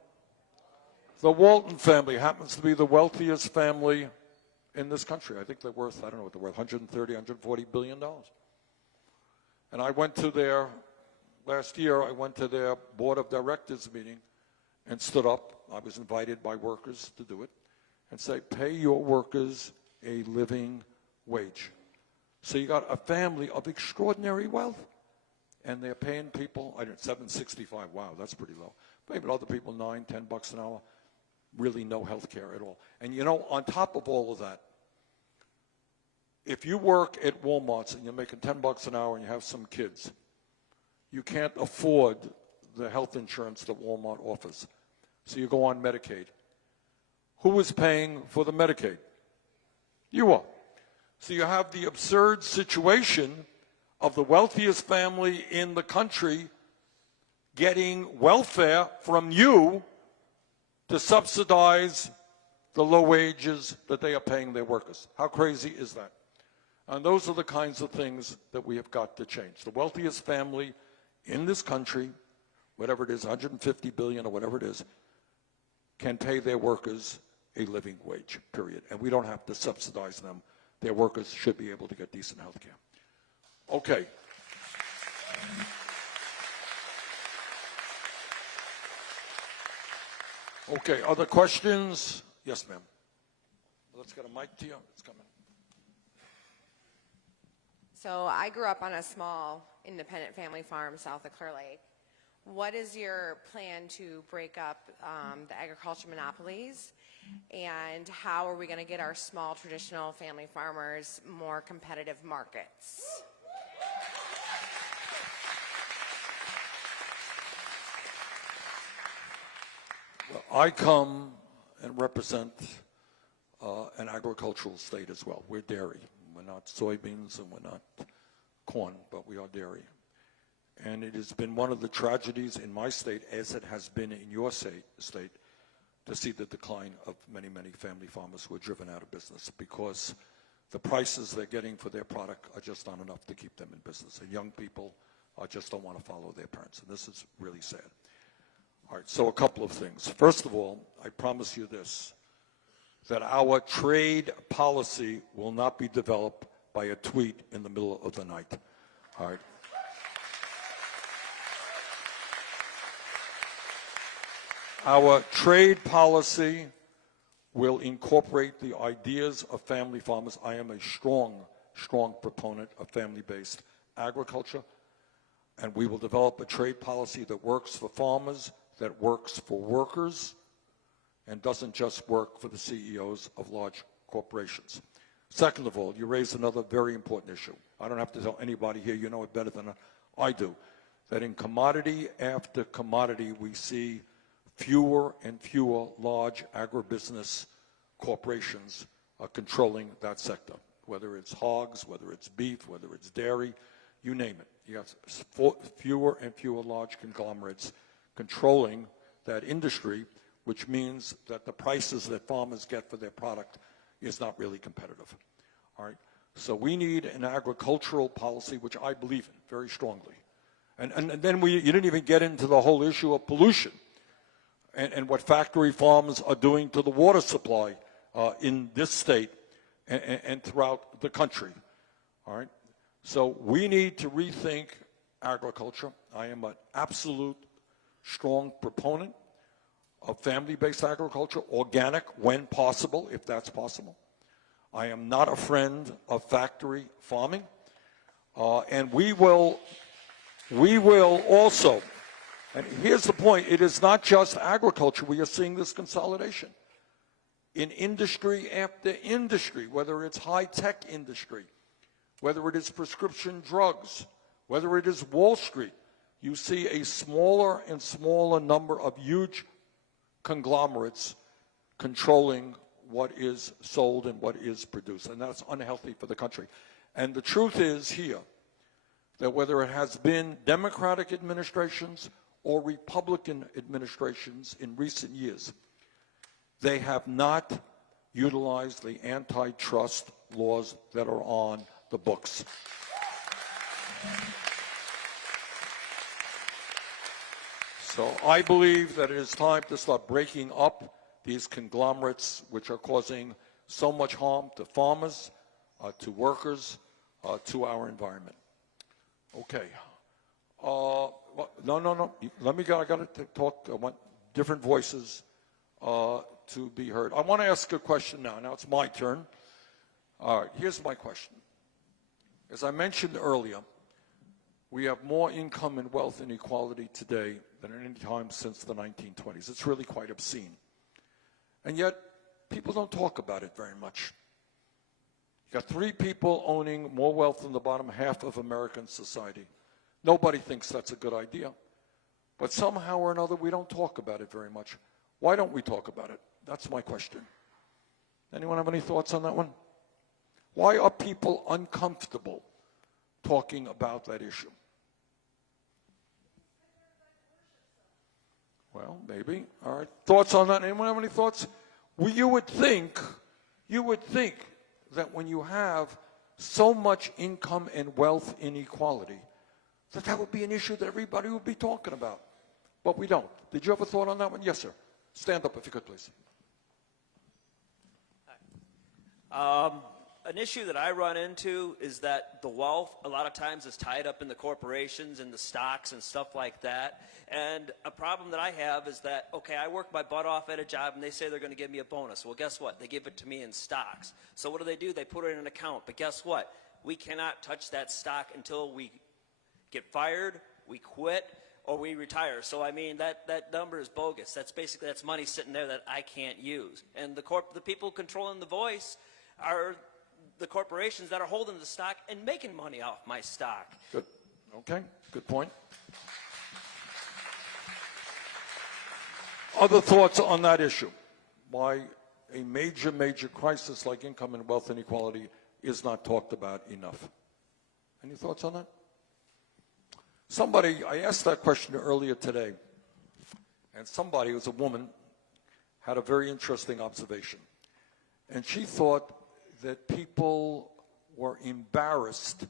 The Walton family happens to be the wealthiest family in this country. I think they're worth, I don't know what they're worth, $130, $140 billion. And I went to their, last year, I went to their board of directors meeting and stood up. I was invited by workers to do it, and say, pay your workers a living wage. So you got a family of extraordinary wealth, and they're paying people, I don't know, $7.65, wow, that's pretty low. Maybe other people, $9, $10 an hour, really no health care at all. And you know, on top of all of that, if you work at Walmart's and you're making $10 an hour and you have some kids, you can't afford the health insurance that Walmart offers. So you go on Medicaid. Who is paying for the Medicaid? You are. So you have the absurd situation of the wealthiest family in the country getting welfare from you to subsidize the low wages that they are paying their workers. How crazy is that? And those are the kinds of things that we have got to change. The wealthiest family in this country, whatever it is, 150 billion or whatever it is, can pay their workers a living wage, period. And we don't have to subsidize them. Their workers should be able to get decent health care. Okay. Okay, other questions? Yes, ma'am. Let's get a mic to you. It's coming. So I grew up on a small independent family farm south of Clear Lake. What is your plan to break up the agriculture monopolies? And how are we going to get our small traditional family farmers more competitive markets? Well, I come and represent an agricultural state as well. We're dairy. We're not soybeans and we're not corn, but we are dairy. And it has been one of the tragedies in my state, as it has been in your state, to see the decline of many, many family farmers who are driven out of business because the prices they're getting for their product are just not enough to keep them in business. And young people just don't want to follow their parents. And this is really sad. All right, so a couple of things. First of all, I promise you this, that our trade policy will not be developed by a tweet in the middle of the night. All right. Our trade policy will incorporate the ideas of family farmers. I am a strong strong proponent of family-based agriculture, and we will develop a trade policy that works for farmers, that works for workers, and doesn't just work for the CEOs of large corporations. Second of all, you raised another very important issue. I don't have to tell anybody here, you know it better than I do, that in commodity after commodity, we see fewer and fewer large agribusiness corporations controlling that sector, whether it's hogs, whether it's beef, whether it's dairy, you name it. You have fewer and fewer large conglomerates controlling that industry, which means that the prices that farmers get for their product is not really competitive. All right? So we need an agricultural policy, which I believe in very strongly. And then you didn't even get into the whole issue of pollution and what factory farms are doing to the water supply in this state and throughout the country. All right? So we need to rethink agriculture. I am an absolute strong proponent of family-based agriculture, organic when possible, if that's possible. I am not a friend of factory farming. And we will also, and here's the point, it is not just agriculture. We are seeing this consolidation in industry after industry, whether it's high-tech industry, whether it is prescription drugs, whether it is Wall Street. You see a smaller and smaller number of huge conglomerates controlling what is sold and what is produced, and that's unhealthy for the country. And the truth is here that whether it has been Democratic administrations or Republican administrations in recent years, they have not utilized the antitrust laws that are on the books. So I believe that it is time to start breaking up these conglomerates which are causing so much harm to farmers, to workers, to our environment. Okay. No. Let me go. I got to talk. I want different voices to be heard. I want to ask a question now. Now it's my turn. All right. Here's my question. As I mentioned earlier, we have more income and wealth inequality today than at any time since the 1920s. It's really quite obscene. And yet, people don't talk about it very much. You got 3 people owning more wealth than the bottom half of American society. Nobody thinks that's a good idea. But somehow or another, we don't talk about it very much. Why don't we talk about it? That's my question. Anyone have any thoughts on that one? Why are people uncomfortable talking about that issue? Well, maybe. All right. Thoughts on that? Anyone have any thoughts? Well, you would think that when you have so much income and wealth inequality, that would be an issue that everybody would be talking about. But we don't. Did you have a thought on that one? Yes, sir. Stand up if you could, please. An issue that I run into is that the wealth a lot of times is tied up in the corporations and the stocks and stuff like that. And a problem that I have is that, okay, I work my butt off at a job and they say they're going to give me a bonus. Well, guess what? They give it to me in stocks. So what do? They put it in an account. But guess what? We cannot touch that stock until we get fired, we quit, or we retire. So I mean, that number is bogus. That's money sitting there that I can't use. And the people controlling the voice are the corporations that are holding the stock and making money off my stock. Good. Okay. Good point. Other thoughts on that issue? Why a major crisis like income and wealth inequality is not talked about enough? Any thoughts on that? I asked that question earlier today, and somebody, who was a woman, had a very interesting observation. And she thought that people were embarrassed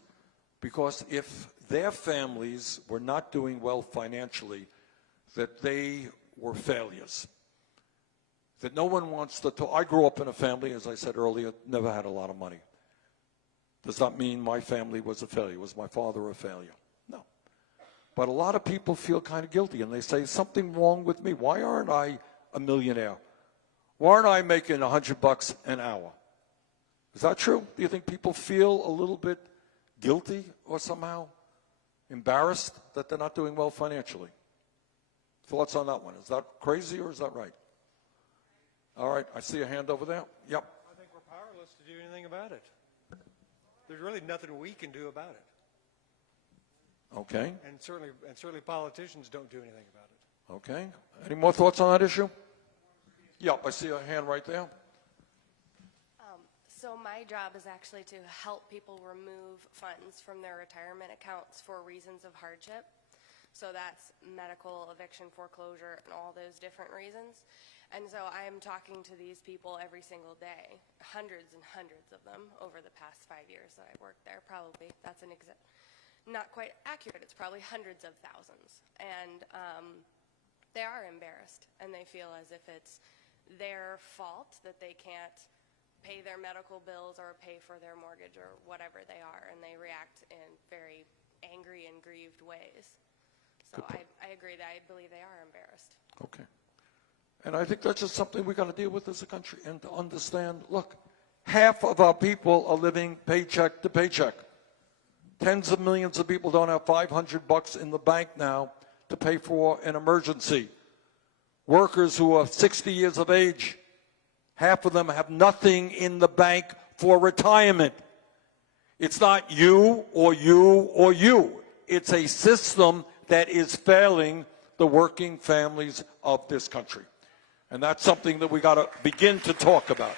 because if their families were not doing well financially, that they were failures. That no one wants to talk. I grew up in a family, as I said earlier, never had a lot of money. Does that mean my family was a failure? Was my father a failure? No. But a lot of people feel kind of guilty, and they say, something wrong with me. Why aren't I a millionaire? Why aren't I making $100 an hour? Is that true? Do you think people feel a little bit guilty or somehow embarrassed that they're not doing well financially? Thoughts on that one? Is that crazy or is that right? All right, I see a hand over there. Yep. I think we're powerless to do anything about it. There's really nothing we can do about it. Okay. And certainly politicians don't do anything about it. Okay. Any more thoughts on that issue? Yep, I see a hand right there. So my job is actually to help people remove funds from their retirement accounts for reasons of hardship. So that's medical, eviction, foreclosure, and all those different reasons. And so I'm talking to these people every single day, hundreds and hundreds of them over the past 5 years that I worked there. Probably, that's not quite accurate. It's probably hundreds of thousands. And they are embarrassed, and they feel as if it's their fault that they can't pay their medical bills or pay for their mortgage or whatever they are, and they react in very angry and grieved ways. So I agree that I believe they are embarrassed. Okay. And I think that's just something we got to deal with as a country and to understand, look, half of our people are living paycheck to paycheck. Tens of millions of people don't have $500 in the bank now to pay for an emergency. Workers who are 60 years of age, half of them have nothing in the bank for retirement. It's not you or you or you. It's a system that is failing the working families of this country. And that's something that we got to begin to talk about.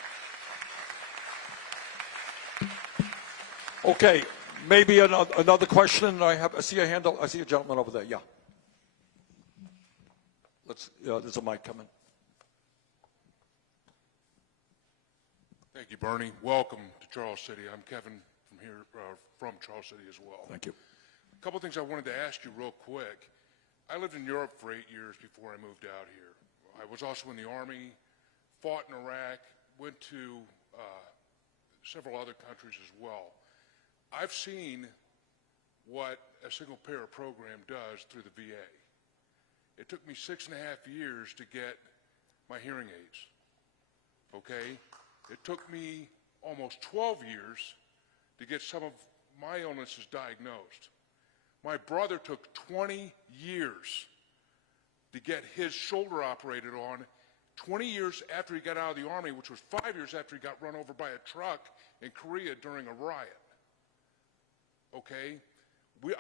Okay, maybe another question. I see a hand. I see a gentleman over there. Yeah. There's a mic coming. Thank you, Bernie. Welcome to Charles City. I'm Kevin from here, from Charles City as well. Thank you. A couple things I wanted to ask you real quick. I lived in Europe for 8 years before I moved out here. I was also in the Army, fought in Iraq, went to several other countries as well. I've seen what a single-payer program does through the VA. It took me 6.5 years to get my hearing aids, okay? It took me almost 12 years to get some of my illnesses diagnosed. My brother took 20 years to get his shoulder operated on, 20 years after he got out of the Army, which was 5 years after he got run over by a truck in Korea during a riot. Okay?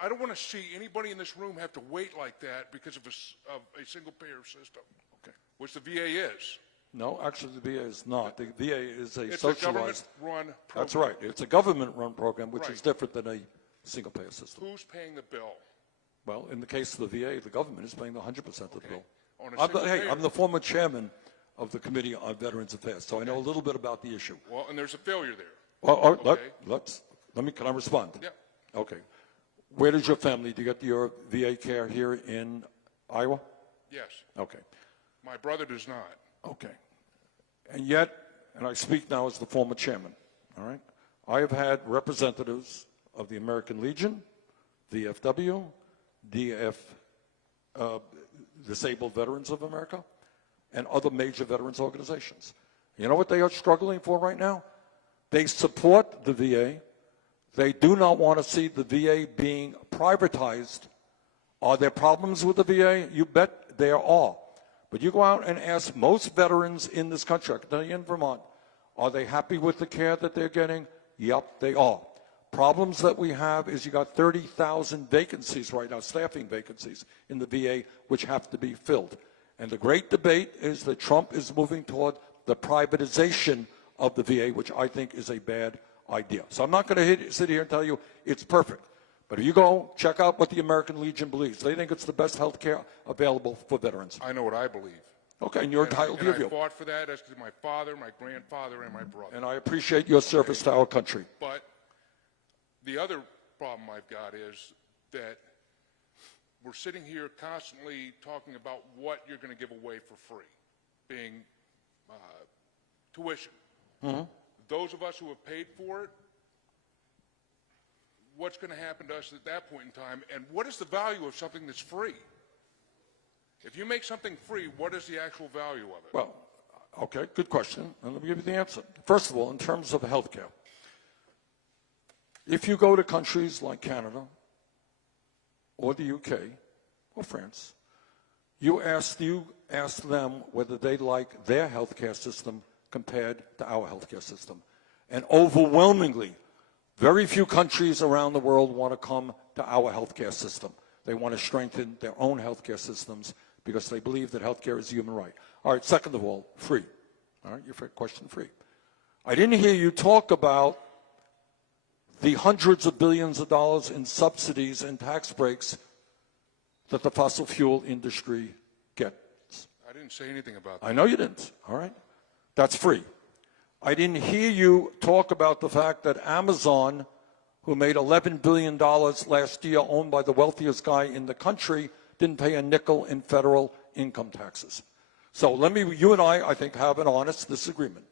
I don't want to see anybody in this room have to wait like that because of a single-payer system, okay, which the VA is. No, actually the VA is not. The VA is It's socialized. a government-run program. That's right. It's a government-run program, which Right. is different than a single-payer system. Who's paying the bill? Well, in the case of the VA, the government is paying 100% of the bill. On a Hey, single-payer. I'm the former chairman of the Committee on Veterans Affairs, so I know a little bit about the issue. Well, and there's a failure there. Well, Okay. can I respond? Yeah. Okay. Where does your family, do you get your VA care here in Iowa? Yes. Okay. My brother does not. Okay. And yet, and I speak now as the former chairman, all right, I have had representatives of the American Legion, VFW, Disabled Veterans of America, and other major veterans organizations. You know what they are struggling for right now? They support the VA. They do not want to see the VA being privatized. Are there problems with the VA? You bet there are. But you go out and ask most veterans in this country, I can tell you in Vermont, are they happy with the care that they're getting? Yep, they are. Problems that we have is you got 30,000 vacancies right now, staffing vacancies in the VA, which have to be filled. And the great debate is that Trump is moving toward the privatization of the VA, which I think is a bad idea. So I'm not going to sit here and tell you it's perfect. But if you go check out what the American Legion believes, they think it's the best health care available for veterans. I know what I believe. Okay, and you're entitled to your I view. fought for that, as did my father, my grandfather, and my brother. And I appreciate your service to our country. But the other problem I've got is that we're sitting here constantly talking about what you're going to give away for free, being tuition. Mm-hmm. Those of us who have paid for it, what's going to happen to us at that point in time, and what is the value of something that's free? If you make something free, what is the actual value of it? Well, okay, good question. And let me give you the answer. First of all, in terms of health care, If you go to countries like Canada or the UK or France, you ask them whether they like their healthcare system compared to our healthcare system. And overwhelmingly, very few countries around the world want to come to our healthcare system. They want to strengthen their own healthcare systems because they believe that healthcare is a human right. All right, second of all, free. All right, your question free. I didn't hear you talk about the hundreds of billions of dollars in subsidies and tax breaks that the fossil fuel industry gets. I didn't say anything about that. I know you didn't, all right? That's free. I didn't hear you talk about the fact that Amazon, who made $11 billion last year, owned by the wealthiest guy in the country, didn't pay a nickel in federal income taxes. So you and I think, have an honest disagreement.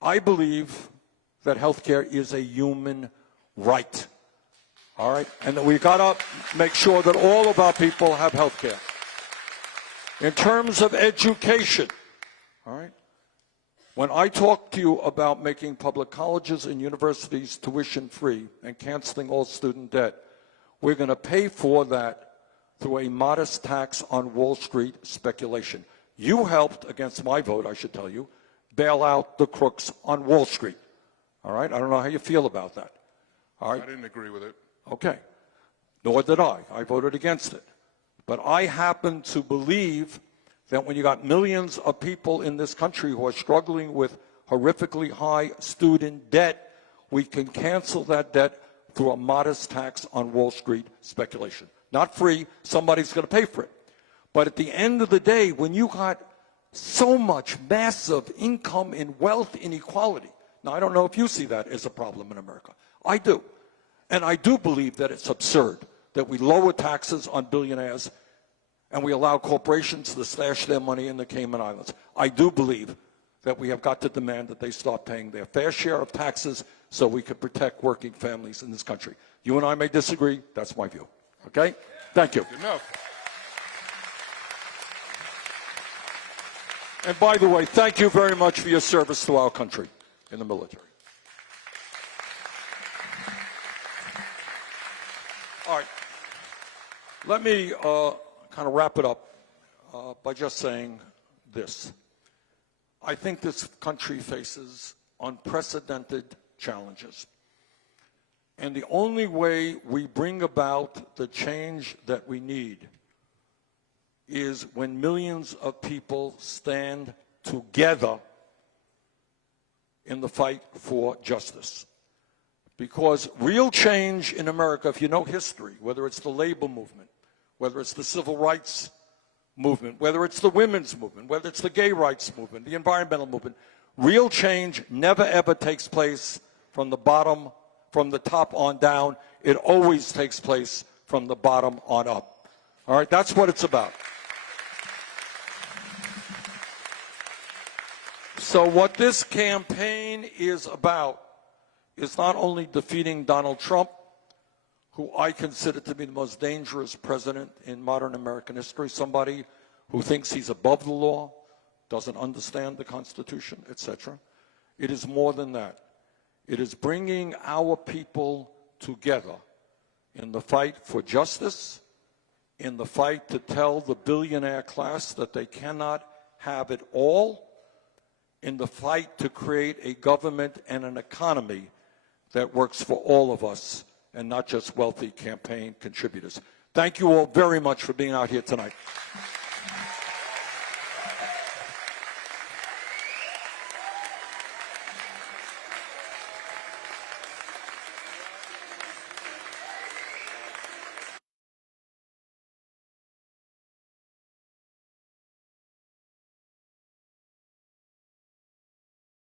I believe that healthcare is a human right, all right? And that we've got to make sure that all of our people have healthcare. In terms of education, all right? When I talk to you about making public colleges and universities tuition free and canceling all student debt, we're going to pay for that through a modest tax on Wall Street speculation. You helped, against my vote, I should tell you, bail out the crooks on Wall Street. All right? I don't know how you feel about that. All right? I didn't agree with it. Okay. Nor did I. I voted against it. But I happen to believe that when you got millions of people in this country who are struggling with horrifically high student debt, we can cancel that debt through a modest tax on Wall Street speculation. Not free, somebody's going to pay for it. But at the end of the day, when you got so much massive income and wealth inequality, now I don't know if you see that as a problem in America. I do. And I do believe that it's absurd that we lower taxes on billionaires and we allow corporations to stash their money in the Cayman Islands. I do believe that we have got to demand that they start paying their fair share of taxes so we can protect working families in this country. You and I may disagree. That's my view. Okay? Thank you. Good enough. And by the way, thank you very much for your service to our country in the military. All right. Let me kind of wrap it up by just saying this. I think this country faces unprecedented challenges. And the only way we bring about the change that we need is when millions of people stand together in the fight for justice. Because real change in America, if you know history, whether it's the labor movement, whether it's the civil rights movement, whether it's the women's movement, whether it's the gay rights movement, the environmental movement, real change never ever takes place from the bottom, from the top on down. It always takes place from the bottom on up. All right, that's what it's about. So what this campaign is about is not only defeating Donald Trump, who I consider to be the most dangerous president in modern American history, somebody who thinks he's above the law, doesn't understand the Constitution, etc. It is more than that. It is bringing our people together in the fight for justice, in the fight to tell the billionaire class that they cannot have it all, in the fight to create a government and an economy that works for all of us and not just wealthy campaign contributors. Thank you all very much for being out here tonight.